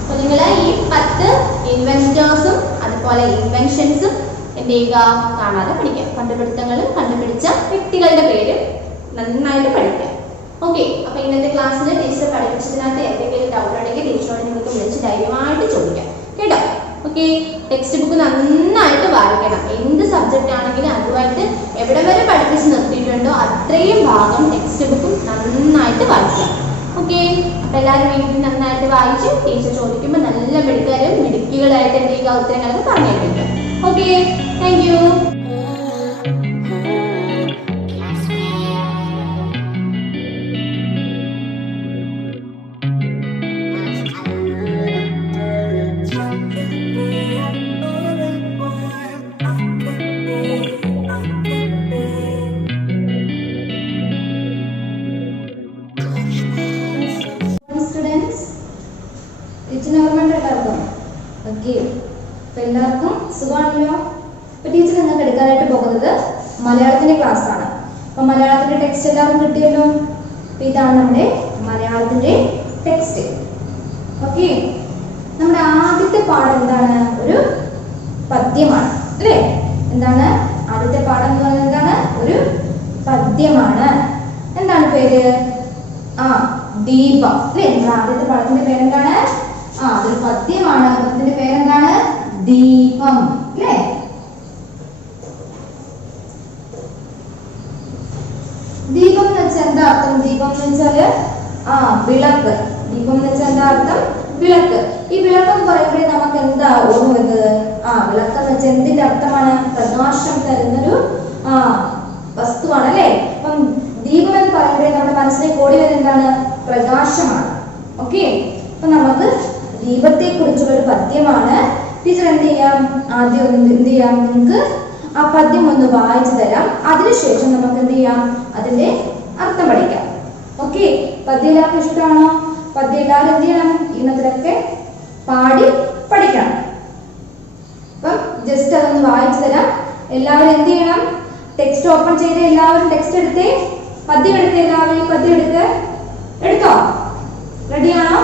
അപ്പോൾ നിങ്ങൾ ഈ 10 ഇൻവെൻറ്റേഴ്സും അതുപോലെ ഇൻവെൻഷൻസും എന്ത് ചെയ്യുക, കാണാതെ പഠിക്കുക. കണ്ടുപിടുത്തങ്ങളും കണ്ടുപിടിച്ച വ്യക്തികളുടെ പേര് നന്നായിട്ട് പഠിക്കുക. ഓക്കെ. അപ്പോൾ ഇന്നത്തെ ക്ലാസ്സിൽ ടീച്ചർ പഠിപ്പിച്ചതിനകത്ത് എന്തെങ്കിലും ഡൗട്ട് ഉണ്ടെങ്കിൽ ടീച്ചറോട് നിങ്ങൾക്ക് വിളിച്ച് ധൈര്യമായിട്ട് ചോദിക്കാം കേട്ടോ. ഓക്കെ. ടെക്സ്റ്റ് ബുക്ക് നന്നായിട്ട് വായിക്കണം. എന്ത് സബ്ജക്റ്റ് ആണെങ്കിലും അതുമായിട്ട് എവിടെ വരെ പഠിപ്പിച്ച് നിർത്തിയിട്ടുണ്ടോ അത്രയും ഭാഗം ടെക്സ്റ്റ് ബുക്കും നന്നായിട്ട് വായിക്കാം. ഓക്കെ. അപ്പൊ എല്ലാവരും വീട്ടിൽ നന്നായിട്ട് വായിച്ച് ടീച്ചർ ചോദിക്കുമ്പോൾ നല്ല മിടുക്കികളായിട്ട് എന്ത് ചെയ്യുക, ഉത്തരങ്ങളൊക്കെ പറഞ്ഞു തരുന്നുണ്ട്. ഓക്കെ. Thank you. എല്ലാവർക്കും സുഖമാണല്ലോ. ഇപ്പൊ ടീച്ചർ നിങ്ങൾക്ക് എടുക്കാനായിട്ട് പോകുന്നത് മലയാളത്തിന്റെ ക്ലാസ് ആണ്. അപ്പൊ മലയാളത്തിന്റെ ടെക്സ്റ്റ് എല്ലാവർക്കും കിട്ടിയല്ലോ. ഇതാണ് നമ്മുടെ മലയാളത്തിന്റെ ടെക്സ്റ്റ്. ഓക്കെ. നമ്മുടെ ആദ്യത്തെ പാഠം എന്താണ്? ഒരു പദ്യമാണ് അല്ലേ? എന്താണ് ആദ്യത്തെ പാഠം എന്ന് പറയുന്നത്? എന്താണ്? ഒരു പദ്യമാണ്. എന്താണ് പേര്? ദീപം അല്ലേ? നമ്മുടെ ആദ്യത്തെ പാഠത്തിന്റെ പേരെന്താണ്? അതൊരു പദ്യമാണ്. പദ്യത്തിന്റെ പേരെന്താണ്? ദീപം അല്ലേ? ദീപം എന്ന് വെച്ചാൽ എന്താ അർത്ഥം? ദീപം എന്ന് വെച്ചാല് വിളക്ക്. ദീപം എന്ന് വെച്ചാൽ എന്താ അർത്ഥം? വിളക്ക്. ഈ വിളക്ക് എന്ന് പറയുമ്പോഴേ നമുക്ക് എന്താ ഓർമ്മ വരുന്നത്? വിളക്ക് എന്ന് വെച്ചാൽ എന്തിന്റെ അർത്ഥമാണ്? പ്രകാശം തരുന്നൊരു വസ്തുവാണ് അല്ലേ? അപ്പം ദീപം എന്ന് പറയുമ്പോഴേ നമ്മുടെ മനസ്സിലേക്ക് ഓടി വരുന്നത് എന്താണ്? പ്രകാശമാണ്. ഓക്കെ. അപ്പൊ നമുക്ക് ദീപത്തെ കുറിച്ചുള്ള ഒരു പദ്യമാണ്. ടീച്ചർ എന്ത് ചെയ്യാം? ആദ്യം എന്ത് ചെയ്യാം? നിങ്ങൾക്ക് ആ പദ്യം ഒന്ന് വായിച്ചു തരാം. അതിനുശേഷം നമുക്ക് എന്ത് ചെയ്യാം? അതിന്റെ അർത്ഥം പഠിക്കാം. ഓക്കെ. പദ്യം എല്ലാവർക്കും ഇഷ്ടമാണോ? പദ്യം എല്ലാവരും എന്ത് ചെയ്യണം? ഇന്നത്തിലൊക്കെ പാടി പഠിക്കണം. അപ്പം ജസ്റ്റ് അതൊന്ന് വായിച്ചു തരാം. എല്ലാവരും എന്ത് ചെയ്യണം? ടെക്സ്റ്റ് ഓപ്പൺ ചെയ്ത് എല്ലാവരും ടെക്സ്റ്റ് എടുത്തേ. പദ്യം എടുത്തേ. എല്ലാവരും ഈ പദ്യം എടുത്തോ? റെഡിയാണോ?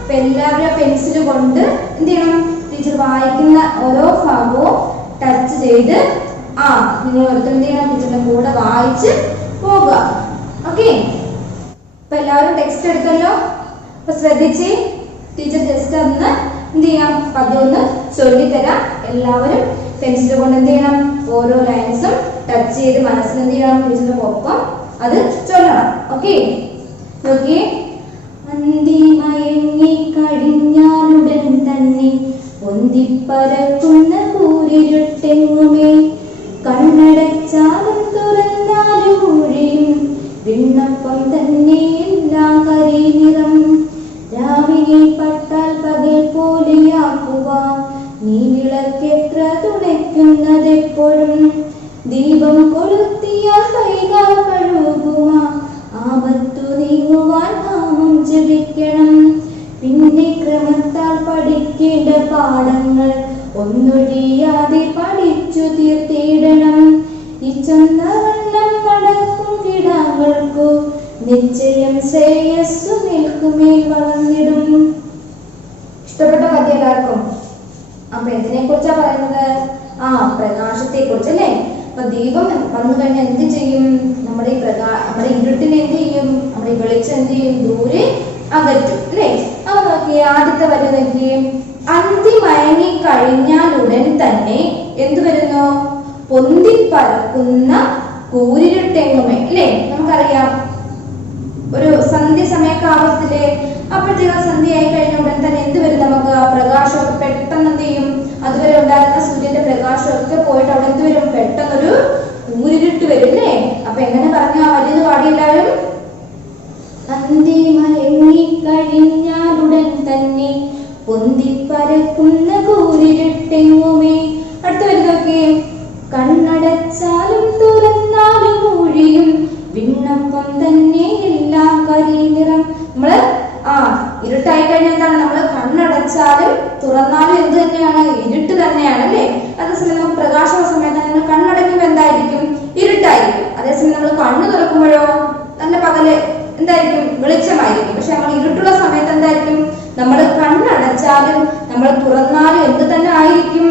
അപ്പൊ എല്ലാവരും പെൻസിൽ കൊണ്ട് എന്ത് ചെയ്യണം? ടീച്ചർ വായിക്കുന്ന ഓരോ ഭാഗവും ടച്ച് ചെയ്ത് നിങ്ങൾ ഓരോരുത്തർ എന്ത് ചെയ്യണം? ടീച്ചറിന്റെ കൂടെ വായിച്ച് പോകുക. ഓക്കെ. അപ്പൊ എല്ലാവരും ടെക്സ്റ്റ് എടുത്തല്ലോ. അപ്പൊ ശ്രദ്ധിച്ച് ടീച്ചർ ജസ്റ്റ് ഒന്ന് എന്ത് ചെയ്യാം? പദ്യം ഒന്ന് ചൊല്ലിത്തരാം. എല്ലാവരും പെൻസിൽ കൊണ്ട് എന്ത് ചെയ്യണം? ഓരോ ലൈൻസും ടച്ച് ചെയ്ത് മനസ്സിൽ എന്ത് ചെയ്യണം? ടീച്ചറിന്റെ ഒപ്പം അത് ചൊല്ലണം. ഓക്കെ. ഓക്കെ. അന്തിമയങ്ങി കഴിഞ്ഞാലുടൻ തന്നെ പൊന്തിപ്പരക്കുന്ന കൂരിരുട്ടെങ്ങുമേ കണ്ണടച്ചാലും തുറന്നാലും ഒഴിയും വിണ്ണപ്പം തന്നെ എല്ലാം കരിനിറം രാവിലെ പട്ടാൽ പകൽ പോലെയാക്കുവാൻ നീ വിളക്കെത്ര തുണയ്ക്കുന്നതെപ്പോഴും ദീപം കൊളുത്തിയാൽ കൈകാൽ കഴുകുക ആപത്തു ജപിക്കണം. പിന്നെ ക്രമത്താൽ പഠിക്കേണ്ട പാഠങ്ങൾ ഒന്നൊഴിയാതെ പഠിച്ചു തീർത്തിടണം. ഈ ചൊന്നവണ്ണം നടക്കും കിടാങ്ങൾക്കു നിശ്ചയം ശ്രേയസ്സു നിൽക്കുമേൽ വളർന്നിടും. ഇഷ്ടപ്പെട്ട പദ്യം എല്ലാവർക്കും? അപ്പൊ എന്തിനെ കുറിച്ചാ പറയുന്നത്? പ്രകാശത്തെ കുറിച്ച് അല്ലേ? അപ്പൊ ദീപം വന്നു കഴിഞ്ഞാൽ എന്ത് ചെയ്യും? നമ്മുടെ ഇരുട്ടിനെ എന്ത് ചെയ്യും? നമ്മുടെ വെളിച്ചം എന്ത് ചെയ്യും? ദൂരെ അകറ്റും അല്ലേ? അപ്പൊ നോക്കിയേ, ആദ്യത്തെ വരി നോക്കിയേ, അന്തി മയങ്ങി കഴിഞ്ഞാലുടൻ തന്നെ എന്ത് വരുന്നു? പൊന്തി പറക്കുന്ന കൂരിരുട്ടെങ്ങുമേ അല്ലേ? നമുക്കറിയാം, ഒരു സന്ധ്യ സമയമൊക്കെ ആവത്തില്ലേ? അപ്പോഴത്തേക്കും സന്ധ്യ ആയി കഴിഞ്ഞ ഉടൻ തന്നെ എന്ത് വരും? നമുക്ക് പ്രകാശമൊക്കെ പെട്ടെന്ന് എന്ത് ചെയ്യും? അതുവരെ ഉണ്ടായിരുന്ന സൂര്യന്റെ പ്രകാശമൊക്കെ പോയിട്ട് അവിടെ എന്ത് വരും? പെട്ടെന്നൊരു കൂരിരുട്ട് വരും അല്ലേ? അപ്പൊ എങ്ങനെ പറഞ്ഞു ആ വലിയത് പാടിയെല്ലാവരും? അന്തി മയങ്ങി കഴിഞ്ഞാലുടൻ തന്നെ പൊന്തിപ്പരക്കുന്ന കൂരിരുട്ടെങ്ങുമേ. അടുത്ത വരുന്നൊക്കെ, കണ്ണടച്ചാലും തുറന്നാലും മൂഴിയും വിണ്ണപ്പം തന്നെ എല്ലാം കരിനിറം. നമ്മള് ഇരുട്ടായി കഴിഞ്ഞാൽ എന്താണ്? നമ്മള് കണ്ണടച്ചാലും തുറന്നാലും എന്ത് തന്നെയാണ്? ഇരുട്ട് തന്നെയാണ് അല്ലേ? അതേസമയം നമുക്ക് പ്രകാശമുള്ള സമയത്ത് നമ്മൾ കണ്ണടയ്ക്കുമ്പോൾ എന്തായിരിക്കും? ഇരുട്ടായിരിക്കും. അതേസമയം നമ്മൾ കണ്ണ് തുറക്കുമ്പോഴോ നല്ല പകല് എന്തായിരിക്കും? വെളിച്ചമായിരിക്കും. പക്ഷെ നമ്മൾ ഇരുട്ടുള്ള സമയത്ത് എന്തായിരിക്കും? നമ്മൾ കണ്ണടച്ചാലും നമ്മൾ തുറന്നാലും എന്ത് തന്നെ ആയിരിക്കും?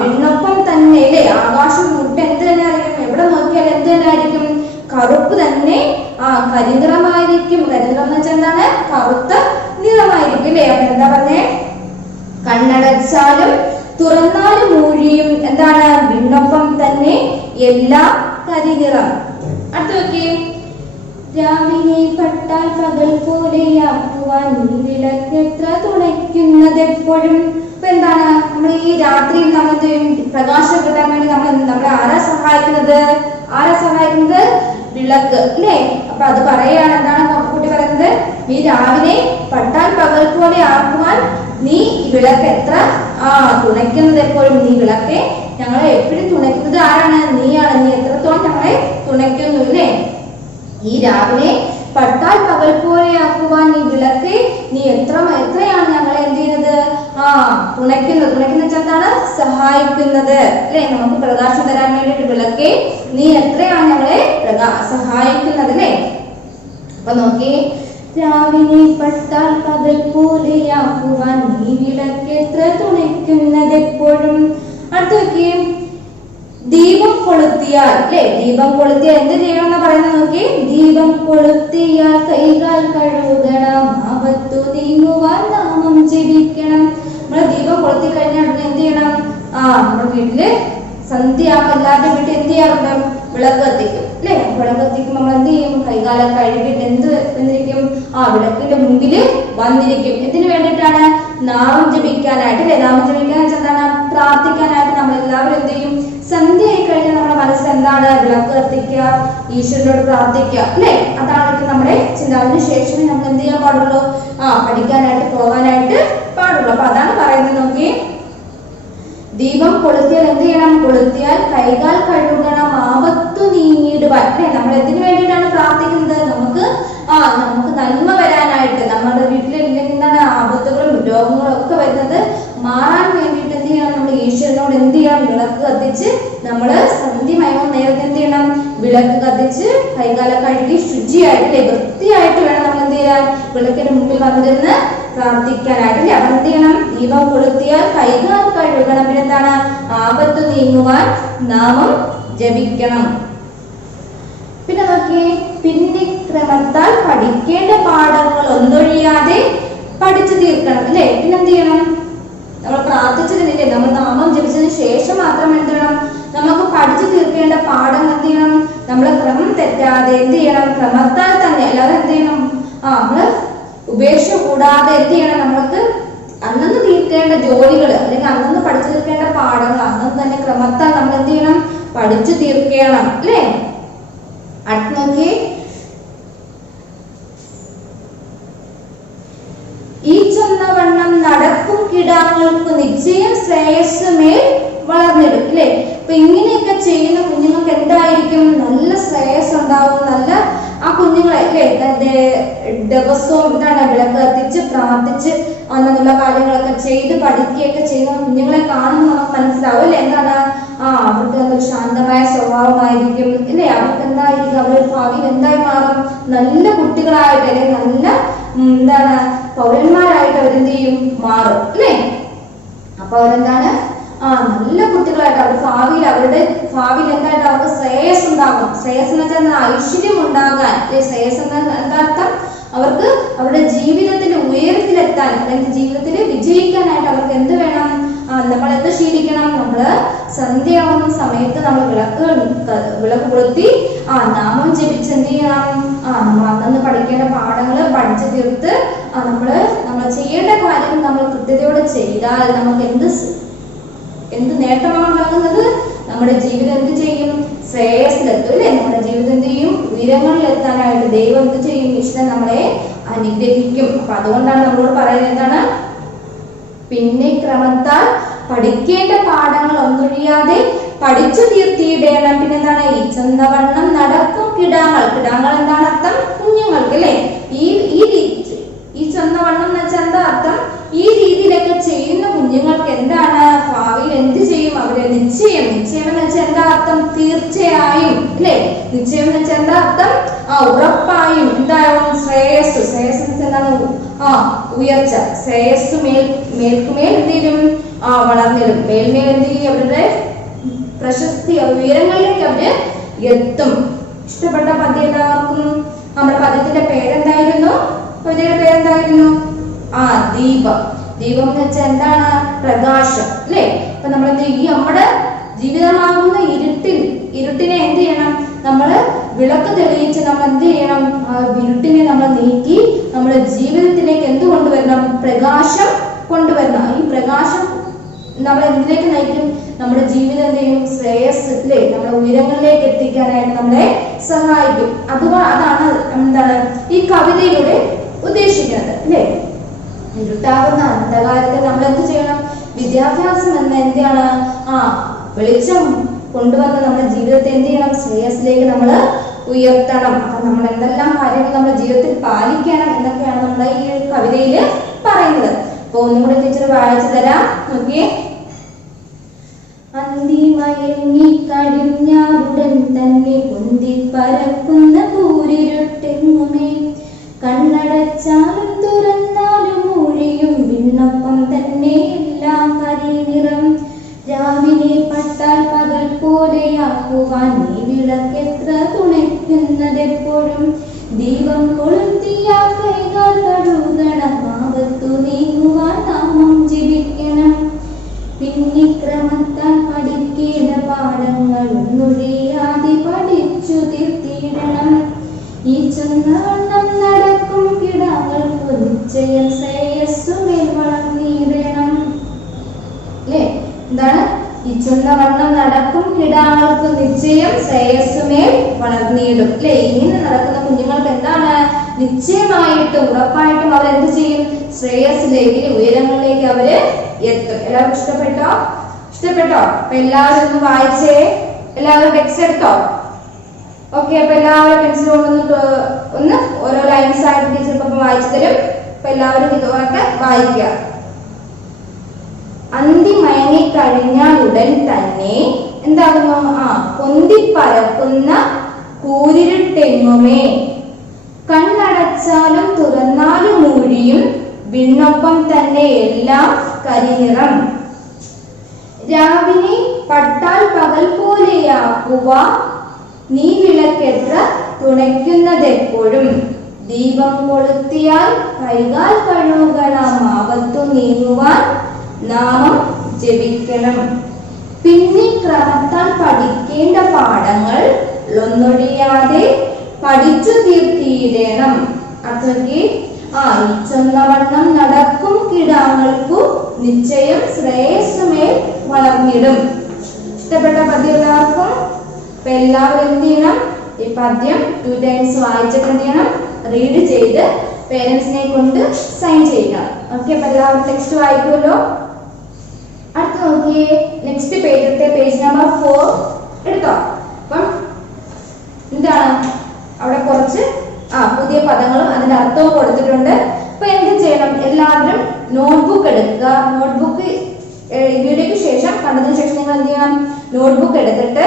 വിണ്ണപ്പം തന്നെ അല്ലേ? ആകാശം മുട്ട എന്ത് തന്നെ ആയിരിക്കും? എവിടെ നോക്കിയാലും എന്ത് തന്നെ ആയിരിക്കും? കറുപ്പ് തന്നെ, കരിനിറമായിരിക്കും. കരിനിറം എന്ന് വെച്ചാൽ എന്താണ്? കറുത്ത നിറമായിരിക്കും അല്ലേ? അപ്പൊ എന്താ പറഞ്ഞേ? കണ്ണടച്ചാലും തുറന്നാലും മൂഴിയും എന്താണ്? വിണ്ണപ്പം തന്നെ എല്ലാം കരിനിറം. അടുത്ത നോക്കിയേ, രാവിലെ പട്ടാൽ പകൽ പോലെയാക്കുവാൻ വിളക്കെത്ര തുണയ്ക്കുന്നത് എപ്പോഴും. ഇപ്പൊ എന്താണ്? നമ്മൾ ഈ രാത്രിയിൽ നമ്മൾ പ്രകാശം കിട്ടാൻ വേണ്ടി നമ്മളെ ആരാ സഹായിക്കുന്നത്? വിളക്ക് അല്ലേ? അപ്പൊ അത് പറയാണ്, എന്താണ് കുട്ടി പറയുന്നത്? നീ രാവിലെ പട്ടാൽ പകൽ പോലെ ആക്കുവാൻ നീ വിളക്ക് എത്ര തുണയ്ക്കുന്നത് എപ്പോഴും. നീ വിളക്കെ ഞങ്ങളെ എപ്പോഴും തുണയ്ക്കുന്നത് ആരാണ്? നീയാണ്. നീ എത്രത്തോളം ഞങ്ങളെ തുണയ്ക്കുന്നു അല്ലേ? ഈ രാവിലെ പട്ടാൽ പകൽ പോലെയാക്കുവാൻ ഈ വിളക്കെ നീ എത്രയാണ് ഞങ്ങളെ എന്ത് ചെയ്യുന്നത്? തുണയ്ക്കുന്നത്. തുണയ്ക്കുന്ന വെച്ചാൽ എന്താണ്? സഹായിക്കുന്നത് അല്ലെ? നമുക്ക് പ്രകാശം തരാൻ വേണ്ടിയിട്ട് വിളക്കെ നീ എത്രയാണ് ഞങ്ങളെ സഹായിക്കുന്നത് അല്ലേ? അപ്പൊ നോക്കി, രാവിലെ പട്ടാൽ പകൽ പോലെയാക്കുവാൻ നീ വിളക്ക് എത്ര തുണയ്ക്കുന്നത് എപ്പോഴും. അടുത്ത നോക്കി, ദീപം കൊളുത്തിയാൽ അല്ലേ? ദീപം കൊളുത്തിയാൽ എന്ത് ചെയ്യണമെന്ന് പറയുന്നത് നോക്കി. ദീപം കൊളുത്തിയാൽ കൈകാൽ കഴുകണം, ആപത്തു നീങ്ങുവാൻ നാമം ജപിക്കണം. നമ്മള് ദീപം കൊളുത്തി കഴിഞ്ഞാൽ എന്ത് ചെയ്യണം? നമ്മുടെ വീട്ടില് സന്ധ്യ എല്ലാവരുടെ വീട്ടിൽ എന്ത് ചെയ്യാറുണ്ട്? വിളക്ക് കത്തിക്കും അല്ലേ? വിളക്ക് കത്തിക്കുമ്പോൾ നമ്മൾ എന്ത് ചെയ്യും? കൈകാലം കഴുകിയിട്ട് എന്ത് വന്നിരിക്കും? വിളക്കിന്റെ മുമ്പില് വന്നിരിക്കും. എന്തിനു വേണ്ടിയിട്ടാണ്? നാമം ജപിക്കാനായിട്ട് അല്ലെ? നാമം ജപിക്കാൻ എന്താണ്? പ്രാർത്ഥിക്കാനായിട്ട് നമ്മൾ എല്ലാവരും എന്ത് ചെയ്യും? സന്ധ്യ ആയി കഴിഞ്ഞാൽ നമ്മുടെ മനസ്സിൽ എന്താണ്? വിളക്ക് കത്തിക്കുക, ഈശ്വരനോട് പ്രാർത്ഥിക്കുക അല്ലെ? അതാണ് നമ്മുടെ ചിന്ത. അതിനു ശേഷമേ നമ്മൾ എന്ത് ചെയ്യാൻ പാടുള്ളൂ? പഠിക്കാനായിട്ട് പോകാനായിട്ട് പാടുള്ളൂ. അപ്പൊ അതാണ് പറയുന്നത് നോക്കി, ദീപം കൊളുത്തിയാൽ എന്ത് ചെയ്യണം? കൊളുത്തിയാൽ കൈകാൽ കഴുകണം, ആപത്തു നീങ്ങിയിടുവാൻ അല്ലെ? നമ്മൾ എന്തിനു വേണ്ടിയിട്ടാണ് പ്രാർത്ഥിക്കുന്നത്? നമുക്ക് നന്മ വരാനായിട്ട്. നമ്മുടെ വീട്ടിൽ എന്താണ്? ആപത്തുകളും രോഗങ്ങളും ഒക്കെ വരുന്നത് മാറാൻ വേണ്ടിയിട്ട് എന്ത് ചെയ്യണം? നമ്മൾ ഈശ്വരനോട് എന്ത് ചെയ്യണം? വിളക്ക് കത്തിച്ച് നമ്മള് സന്ധ്യമയം നേരത്തെ എന്ത് ചെയ്യണം? വിളക്ക് കത്തിച്ച് കൈകാലം കഴുകി ശുചിയായിട്ട് അല്ലെ? വൃത്തിയായിട്ട് വേണം നമ്മൾ എന്ത് ചെയ്യാൻ? വിളക്കിന്റെ മുമ്പിൽ വന്നിരുന്ന് പ്രാർത്ഥിക്കാനായിട്ട് അല്ലെ? അപ്പൊ എന്ത് ചെയ്യണം? ദീപം കൊളുത്തിയാൽ കൈകാൽ കഴുകണം. പിന്നെ എന്താണ്? ആപത്ത് നീങ്ങുവാൻ നാമം ജപിക്കണം. പിന്നെ നോക്കിയേ, പിന്നെ ക്രമത്താൽ പഠിക്കേണ്ട പാഠങ്ങൾ ഒന്നൊഴിയാതെ പഠിച്ചു തീർക്കണം അല്ലെ? പിന്നെ എന്ത് ചെയ്യണം? നമ്മൾ പ്രാർത്ഥിച്ചതിനില്ലേ? നമ്മൾ നാമം ജപിച്ചതിന് ശേഷം മാത്രം എന്ത് ചെയ്യണം? നമുക്ക് പഠിച്ചു തീർക്കേണ്ട പാഠങ്ങൾ എന്ത് ചെയ്യണം? നമ്മളെ ക്രമം തെറ്റാതെ എന്ത് ചെയ്യണം? ക്രമത്താൽ തന്നെ, അല്ലാതെ എന്ത് ചെയ്യണം? നമ്മള് ഉപേക്ഷ കൂടാതെ എന്ത് ചെയ്യണം? നമ്മൾക്ക് അന്നു തീർക്കേണ്ട ജോലികൾ അല്ലെങ്കിൽ അന്നു പഠിച്ചു തീർക്കേണ്ട പാഠങ്ങൾ അന്നു തന്നെ ക്രമത്താൽ നമ്മൾ എന്ത് ചെയ്യണം? പഠിച്ചു തീർക്കണം അല്ലേ? അടുത്ത് നോക്കി, ഈ ചൊന്നവണ്ണം നടക്കും കിടാങ്ങൾക്ക് നിശ്ചയം ശ്രേയസ്സുമേൽ വളർന്നിടും അല്ലേ? അപ്പൊ ഇങ്ങനെയൊക്കെ ചെയ്യുന്ന കുഞ്ഞുങ്ങൾക്ക് എന്തായിരിക്കും? നല്ല ശ്രേയസ് ഉണ്ടാവും. നല്ല ആ കുഞ്ഞുങ്ങളെ അല്ലേ ദിവസവും എന്താണ് വിളക്ക് കത്തിച്ച് പ്രാർത്ഥിച്ച് എന്നുള്ള കാര്യങ്ങളൊക്കെ ചെയ്ത് പഠിക്കുകയൊക്കെ ചെയ്യുന്ന കുഞ്ഞുങ്ങളെ കാണുമ്പോൾ നമുക്ക് മനസ്സിലാവും അല്ലെ എന്താണ് അവർക്ക് ഒരു ശാന്തമായ സ്വഭാവമായിരിക്കും അല്ലേ അവർക്ക് എന്തായിരിക്കും അവർ ഭാവിയിൽ എന്തായി മാറും നല്ല കുട്ടികളായിട്ട് അല്ലെങ്കിൽ നല്ല എന്താണ് പൗരന്മാരായിട്ട് അവരെന്ത് ചെയ്യും മാറും അല്ലേ അപ്പൊ അവരെന്താണ് നല്ല കുട്ടികളായിട്ട് അവർ അവരുടെ ഭാവിയിൽ എന്തായിട്ട് അവർക്ക് ശ്രേയസ് ഉണ്ടാകും ശ്രേയസ് എന്ന് വെച്ചാൽ ഐശ്വര്യം ഉണ്ടാകാൻ അല്ലെ ശ്രേയസ് എന്താർത്ഥം അവർക്ക് അവരുടെ ജീവിതത്തിൽ ഉയരത്തിലെത്താൻ അല്ലെങ്കിൽ ജീവിതത്തിൽ വിജയിക്കാനായിട്ട് അവർക്ക് എന്ത് വേണം നമ്മൾ എന്ത് ശീലിക്കണം നമ്മള് സന്ധ്യയാവുന്ന സമയത്ത് നമ്മൾ വിളക്ക് കൊളുത്തി നാമം ജപിച്ച് എന്ത് ചെയ്യണം നമ്മൾ അന്നു പഠിക്കേണ്ട പാഠങ്ങൾ പഠിച്ചു തീർത്ത് നമ്മൾ ചെയ്യേണ്ട കാര്യങ്ങൾ നമ്മൾ കൃത്യതയോടെ ചെയ്താൽ നമുക്ക് എന്ത് നേട്ടമാണ് ഉണ്ടാകുന്നത് നമ്മുടെ ജീവിതം എന്ത് ചെയ്യും ശ്രേയസ്സിലെത്തും അല്ലെ നമ്മുടെ ജീവിതം എന്ത് ചെയ്യും ഉയരങ്ങളിൽ എത്താനായിട്ട് ദൈവം എന്ത് ചെയ്യും ഈശ്വരൻ നമ്മളെ അനുഗ്രഹിക്കും അപ്പൊ അതുകൊണ്ടാണ് നമ്മളോട് പറയുന്നത് എന്താണ് പിന്നെ ക്രമത്താൽ പഠിക്കേണ്ട പാഠങ്ങൾ ഒന്നൊഴിയാതെ പഠിച്ചു തീർത്തിയിടേണം പിന്നെന്താണ് ഈ ചന്തവണ്ണം നടക്കും കിടാങ്ങൾ എന്താണ് അർത്ഥം കുഞ്ഞുങ്ങൾക്ക് അല്ലെ ഈ ചന്തവണ്ണം എന്ന് വെച്ചാൽ എന്താ അർത്ഥം ഈ രീതിയിലൊക്കെ ചെയ്യുന്ന കുഞ്ഞുങ്ങൾക്ക് എന്താണ് ഭാവിയിൽ എന്ത് ചെയ്യും അവരെ നിശ്ചയം എന്ന് വെച്ചാൽ എന്താ അർത്ഥം തീർച്ചയായും അല്ലെ നിശ്ചയം എന്ന് വെച്ചാൽ എന്താ അർത്ഥം ഉറപ്പായും എന്തായാലും ശ്രേയസ് എന്ന് വെച്ചാൽ എന്താണ് ഉയർച്ച ശ്രേയസ് മേൽക്കുമേൽ എന്ത് ചെയ്യും വളർന്നിടും മേൽമേൽ എന്ത് ചെയ്യും അവരുടെ പ്രശസ്തി ഉയരങ്ങളിലേക്ക് അവര് എത്തും ഇഷ്ടപ്പെട്ട പദ്യം എല്ലാവർക്കും നമ്മുടെ പദ്യത്തിന്റെ പേരെന്തായിരുന്നു ദീപം എന്ന് വെച്ചാൽ എന്താണ് പ്രകാശം അല്ലെ അപ്പൊ നമ്മൾ നമ്മുടെ ജീവിതമാകുന്ന ഇരുട്ടിനെ എന്ത് ചെയ്യണം നമ്മള് വിളക്ക് തെളിയിച്ച് നമ്മൾ എന്ത് ചെയ്യണം ഇരുട്ടിനെ നമ്മൾ നീക്കി നമ്മുടെ ജീവിതത്തിലേക്ക് എന്ത് കൊണ്ടുവരണം പ്രകാശം കൊണ്ടുവരണം ഈ പ്രകാശം നമ്മൾ എന്തിലേക്ക് നയിക്കും നമ്മുടെ ജീവിതം എന്ത് ചെയ്യും ശ്രേയസ് അല്ലേ നമ്മുടെ ഉയരങ്ങളിലേക്ക് എത്തിക്കാനായിട്ട് നമ്മളെ സഹായിക്കും അതാണ് എന്താണ് ഈ കവിതയിലൂടെ ഉദ്ദേശിക്കുന്നത് അല്ലേ ഇരുട്ടാകുന്ന അന്ധകാരത്തെ നമ്മൾ എന്ത് ചെയ്യണം വിദ്യാഭ്യാസം എന്ന എന്താണ് വെളിച്ചം കൊണ്ടുവന്ന് നമ്മുടെ ജീവിതത്തെ എന്ത് ചെയ്യണം ശ്രേയസിലേക്ക് നമ്മൾ ഉയർത്തണം അപ്പൊ നമ്മൾ എന്തെല്ലാം കാര്യങ്ങൾ നമ്മുടെ ജീവിതത്തിൽ പാലിക്കണം എന്നൊക്കെയാണ് നമ്മുടെ ഈ കവിതയിൽ പറയുന്നത് അപ്പൊ ഒന്നും കൂടെ ടീച്ചർ വായിച്ചു തരാം നോക്കിയേ അന്തിമയങ്ങി കഴിഞ്ഞാലുടൻ തന്നെ പൊന്തിപ്പരക്കുന്ന കൂരിരുട്ടെങ്ങുമേ കണ്ണടച്ചാലും തുറന്നാലും മൊഴിയും വിണ്ണപ്പം തന്നെ എല്ലാം കരിനിറം രാവിലെ പട്ടാൽ പകൽ പോലെയാക്കുവാൻ നീ വിളക്കെത്ര തുണയ്ക്കുന്നതെപ്പോഴും ദീപം കൊളുത്തിയ കൈകൾ കഴുകണം ആപത്തു നീങ്ങുവാൻ നാമം ജപിക്കണം പിന്നിക്രമത്താൽ പഠിക്കേണ്ട പാഠങ്ങൾ ഒന്നൊഴിയാതെ പഠിച്ചു തീർത്തിടണം ഈ ചൊന്നവണ്ണം നടക്കും കിടാങ്ങൾക്ക് നിശ്ചയം ശ്രേയസ്സുമേൽ വളർന്നിടണം അല്ലേ എന്താണ് ഈ ചൊന്നവണ്ണം നടക്കും കിടാങ്ങൾക്ക് നിശ്ചയം ശ്രേയസ്സുമേൽ വളർന്നിടും അല്ലെ ഇങ്ങനെ നടക്കുന്ന കുഞ്ഞുങ്ങൾക്ക് എന്താണ് നിശ്ചയമായിട്ടും ഉറപ്പായിട്ടും അവർ എന്ത് ചെയ്യും ശ്രേയസ്സിലേക്ക് ഉയരങ്ങളിലേക്ക് അവര് എത്തും എല്ലാവർക്കും ഇഷ്ടപ്പെട്ടോ അപ്പൊ എല്ലാവരും ഒന്ന് വായിച്ചേ എല്ലാവരും ടെക്സ്റ്റ് എടുത്തോ ഓക്കെ അപ്പൊ എല്ലാവരും പെൻസിൽ കൊണ്ടൊന്ന് ഒന്ന് ഓരോ ലൈൻസ് ആയിട്ട് ടീച്ചർ ഇപ്പൊ വായിച്ചു തരും അപ്പൊ എല്ലാവരും ഇതുപോലെ വായിക്കുക അന്തി മയങ്ങി കഴിഞ്ഞാൽ ഉടൻ തന്നെ എന്താകുന്നു പൊന്തിപ്പരക്കുന്ന കൂരിരുട്ടെങ്ങുമേ കണ്ണടച്ചാലും തുറന്നാലും മൂടിയും വിണ്ണൊപ്പം തന്നെ എല്ലാം കരിനിറം രാവിലെ പട്ടാൽ പകൽ പോലെയാക്കുക നീ വിളക്കെത്ര തുണയ്ക്കുന്നതെപ്പോഴും ദീപം കൊളുത്തിയാൽ കൈകാൽ കഴുകണം ആപത്തു നീങ്ങുവാൻ നാമം ജപിക്കണം പിന്നെ ക്രമത്താൽ പഠിക്കേണ്ട പാഠങ്ങൾ ഒന്നൊഴിയാതെ പഠിച്ചു തീർത്തിയിടണം അതൊക്കെ ഈ ചൊന്നവണ്ണം നടക്കും കിടാങ്ങൾക്കു നിശ്ചയം ശ്രേയസ്സുമേൽ വളർന്നിടും ഇഷ്ടപ്പെട്ട പദ്യം എല്ലാവർക്കും അപ്പൊ എല്ലാവരും എന്ത് ചെയ്യണം ഈ പദ്യം 2 times വായിച്ചിട്ട് എന്ത് ചെയ്യണം റീഡ് ചെയ്ത് പേരൻസിനെ കൊണ്ട് സൈൻ ചെയ്യണം ഓക്കെ അപ്പൊ എല്ലാവരും ടെക്സ്റ്റ് വായിക്കുമല്ലോ അടുത്ത് നോക്കിയേ നെക്സ്റ്റ് പേജ് നമ്പർ 4 എടുത്തോ അപ്പം എന്താണ് അവിടെ കുറച്ച് പുതിയ പദങ്ങളും അതിന്റെ അർത്ഥവും കൊടുത്തിട്ടുണ്ട്. അപ്പൊ എന്ത് ചെയ്യണം, എല്ലാവരും നോട്ട്ബുക്ക് എടുക്കുക. നോട്ട്ബുക്ക് വീഡിയോയ്ക്ക് ശേഷം കണ്ടതിന് ശേഷം നിങ്ങൾ എന്ത് ചെയ്യണം, നോട്ട്ബുക്ക് എടുത്തിട്ട്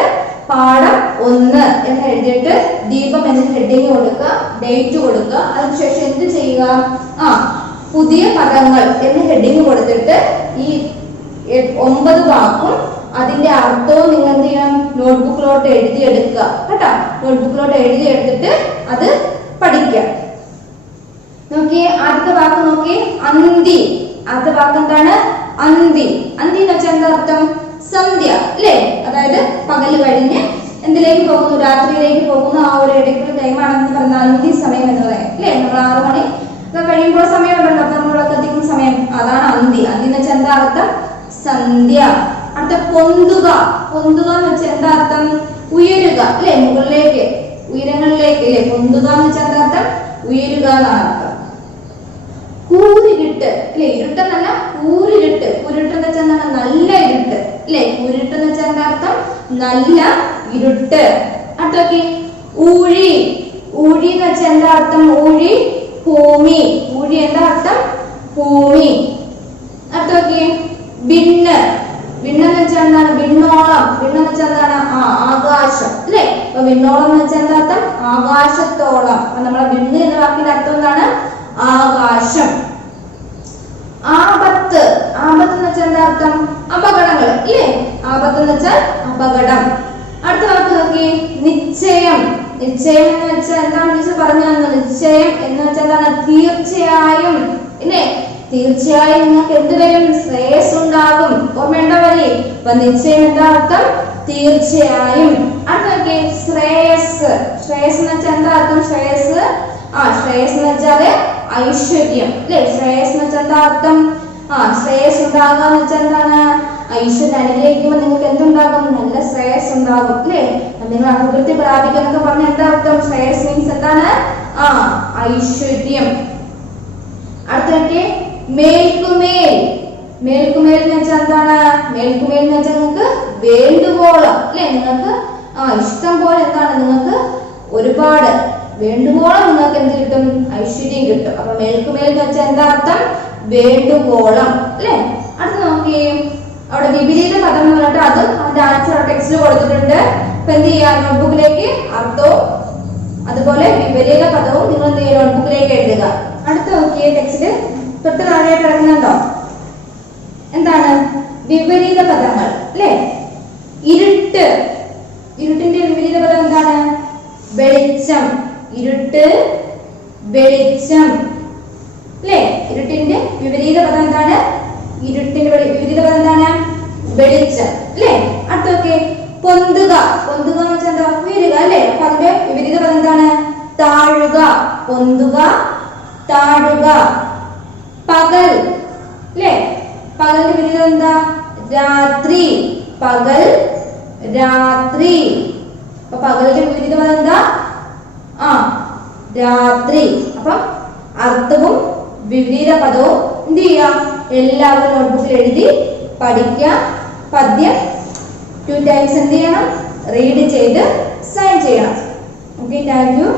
പാഠം 1 എന്ന് എഴുതിയിട്ട് ദീപം എന്ന ഹെഡിങ് കൊടുക്കുക, ഡേറ്റ് കൊടുക്കുക. അതിനുശേഷം എന്ത് ചെയ്യുക, പുതിയ പദങ്ങൾ എന്ന് ഹെഡിങ് കൊടുത്തിട്ട് ഈ 9 വാക്കും അതിന്റെ അർത്ഥവും നിങ്ങൾ എന്ത് ചെയ്യണം, നോട്ട്ബുക്കിലോട്ട് എഴുതിയെടുക്കുക കേട്ടോ. നോട്ട്ബുക്കിലോട്ട് എഴുതിയെടുത്തിട്ട് അത് പഠിക്കുക. നോക്കിയേ, ആദ്യത്തെ വാക്ക് നോക്കിയേ, അന്തി. ആദ്യത്തെ വാക്ക് എന്താണ്, അന്തി. അന്തി എന്ന് വെച്ചാൽ എന്താ അർത്ഥം, സന്ധ്യ അല്ലേ. അതായത് പകല് കഴിഞ്ഞ് എന്തിലേക്ക് പോകുന്നു, രാത്രിയിലേക്ക് പോകുന്നു. ആ ഒരു ഇടയ്ക്കുള്ള ടൈമാണെന്ന് പറഞ്ഞാൽ അന്തി സമയം എന്ന് പറയാം അല്ലേ. നമ്മൾ 6 മണി കഴിയുമ്പോൾ സമയം ഉണ്ടല്ലോ, അപ്പൊ നമ്മളൊക്കെ എത്തിക്കുന്ന സമയം, അതാണ് അന്തി. അന്തി എന്ന് വെച്ചാൽ എന്താ അർത്ഥം, സന്ധ്യ. അടുത്ത പൊന്തുക. പൊന്തുക എന്ന് വെച്ചാൽ എന്താ അർത്ഥം, ഉയരുക അല്ലെ, മുകളിലേക്ക് ഉയരങ്ങളിലേക്ക് അല്ലെ. പൊന്തുക എന്ന് വെച്ചാൽ എന്താ അർത്ഥം, ഉയരുക എന്നാണ് അർത്ഥം. കൂരിരുട്ട് അല്ലെ, ഇരുട്ടെന്നല്ല കൂരിരുട്ട്. കൂരിരുട്ട് എന്ന് വെച്ചാൽ എന്താണ്, നല്ല ഇരുട്ട് അല്ലെ. കൂരിരുട്ട് എന്ന് വെച്ചാൽ എന്താ അർത്ഥം, നല്ല ഇരുട്ട്. അടുത്തൊക്കെ ഊഴി. ഊഴി എന്ന് വെച്ചാൽ എന്താ അർത്ഥം, ഊഴി ഭൂമി. ഊഴി എന്താ അർത്ഥം, ഭൂമി. അടുത്തൊക്കെ ഭിന്ന്. ഭിന്നെന്ന് വെച്ചാൽ എന്താണ്, ഭിന്നോളം. ഭിന്നെന്ന് വെച്ചാൽ എന്താണ്, ആകാശം അല്ലെ. അപ്പൊ ഭിന്നോളം എന്ന് വെച്ചാൽ എന്താ അർത്ഥം, ആകാശത്തോളം. അപ്പൊ നമ്മളെ ഭിന്ന് എന്ന വാക്കിന്റെ അർത്ഥം എന്താണ്, ആകാശം. ആപത്ത്. ആപത്ത് എന്ന് വെച്ചാൽ എന്താ അർത്ഥം, അപകടങ്ങൾ അല്ലേ. ആപത്ത് എന്ന് വെച്ചാൽ അപകടം. അടുത്ത വാക്ക് നോക്കി, നിശ്ചയം. നിശ്ചയം എന്ന് വെച്ചാൽ എന്താണ് ടീച്ചർ പറഞ്ഞു തന്നത്, നിശ്ചയം എന്ന് വെച്ചാൽ എന്താണ്, തീർച്ചയായും അല്ലേ. തീർച്ചയായും നിങ്ങൾക്ക് എന്ത് വരും, ശ്രേയസ് ഉണ്ടാകും. ഓർമ്മയുണ്ടാവല്ലേ. അപ്പൊ നിശ്ചയം എന്താ അർത്ഥം, തീർച്ചയായും. അടുത്ത നോക്കി, ശ്രേയസ്. ശ്രേയസ് എന്ന് വെച്ചാൽ എന്താ അർത്ഥം, ശ്രേയസ് ശ്രേയസ് എന്ന് വെച്ചാല് ഐശ്വര്യം അല്ലെ. ശ്രേയസ് എന്ന് വെച്ചാൽ എന്താ അർത്ഥം, ശ്രേയസ് ഉണ്ടാകുക എന്ന് വെച്ചാൽ എന്താണ്, ഐശ്വര്യം അനുഗ്രഹിക്കുമ്പോൾ നിങ്ങൾക്ക് എന്തുണ്ടാകും, നല്ല ശ്രേയസ് ഉണ്ടാകും അല്ലെ. നിങ്ങൾ അഭിവൃദ്ധി പ്രാപിക്കുക എന്നൊക്കെ പറഞ്ഞ എന്താ അർത്ഥം, ശ്രേയസ് മീൻസ് എന്താണ്, ഐശ്വര്യം. അടുത്തൊക്കെ മേൽക്കുമേൽ. മേൽക്കുമേൽ എന്ന് വെച്ചാൽ എന്താണ്, മേൽക്കുമേൽ എന്ന് വെച്ചാൽ നിങ്ങൾക്ക് വേണ്ടുവോളം അല്ലെ. നിങ്ങൾക്ക് ഇഷ്ടം പോലെ എന്താണ്, നിങ്ങൾക്ക് ഒരുപാട് വേണ്ടുവോളം നിങ്ങൾക്ക് എന്ത് കിട്ടും, ഐശ്വര്യം കിട്ടും. അപ്പൊ മേൽക്കുമേൽ എന്ന് വെച്ചാൽ എന്താ അർത്ഥം, വേണ്ടുവോളം അല്ലെ. അടുത്ത് നോക്കിയേ, അവിടെ വിപരീത പദം എന്ന് പറഞ്ഞിട്ട് അത് അതിന്റെ ആൻസർ ടെക്സ്റ്റിൽ കൊടുത്തിട്ടുണ്ട്. അപ്പൊ എന്ത് ചെയ്യാ, നോട്ട്ബുക്കിലേക്ക് അർത്ഥവും അതുപോലെ വിപരീത പദവും നിങ്ങൾ എന്ത് ചെയ്യുക, നോട്ട്ബുക്കിലേക്ക് എഴുതുക. അടുത്ത് നോക്കിയേ, ടെക്സ്റ്റ് തൊട്ട് താഴെയായിട്ട് ഇറങ്ങുന്നുണ്ടോ, എന്താണ് വിപരീത പദങ്ങൾ അല്ലെ. ഇരുട്ട്. ഇരുട്ടിന്റെ വിപരീത പദം എന്താണ്, വെളിച്ചം. ഇരുട്ട്, വെളിച്ചം അല്ലെ. ഇരുട്ടിന്റെ വിപരീത പദം എന്താണ്, ഇരുട്ടിന്റെ വിപരീത പദം എന്താണ്, വെളിച്ചം അല്ലെ. അടുത്തൊക്കെ പൊന്തുക. പൊന്തുക എന്ന് വെച്ചാൽ എന്താ, ഉയരുക അല്ലെ. അപ്പൊ അതിന്റെ വിപരീത പദം എന്താണ്, താഴുക. പൊന്തുക, താഴുക. പകൽ അല്ലെ. പകലിന്റെ വിപരീതം എന്താ, രാത്രി. പകൽ, രാത്രി. അപ്പൊ പകലിന്റെ വിപരീത പദം എന്താ, രാത്രി. അപ്പൊ അർത്ഥവും വിപരീത പദവും എന്ത് ചെയ്യാം, എല്ലാവരും നോട്ട്ബുക്കിൽ എഴുതി പഠിക്കുക. പദ്യം 2 ടൈംസ് എന്ത് ചെയ്യണം, റീഡ് ചെയ്ത് സൈൻ ചെയ്യണം. Okay, thank you.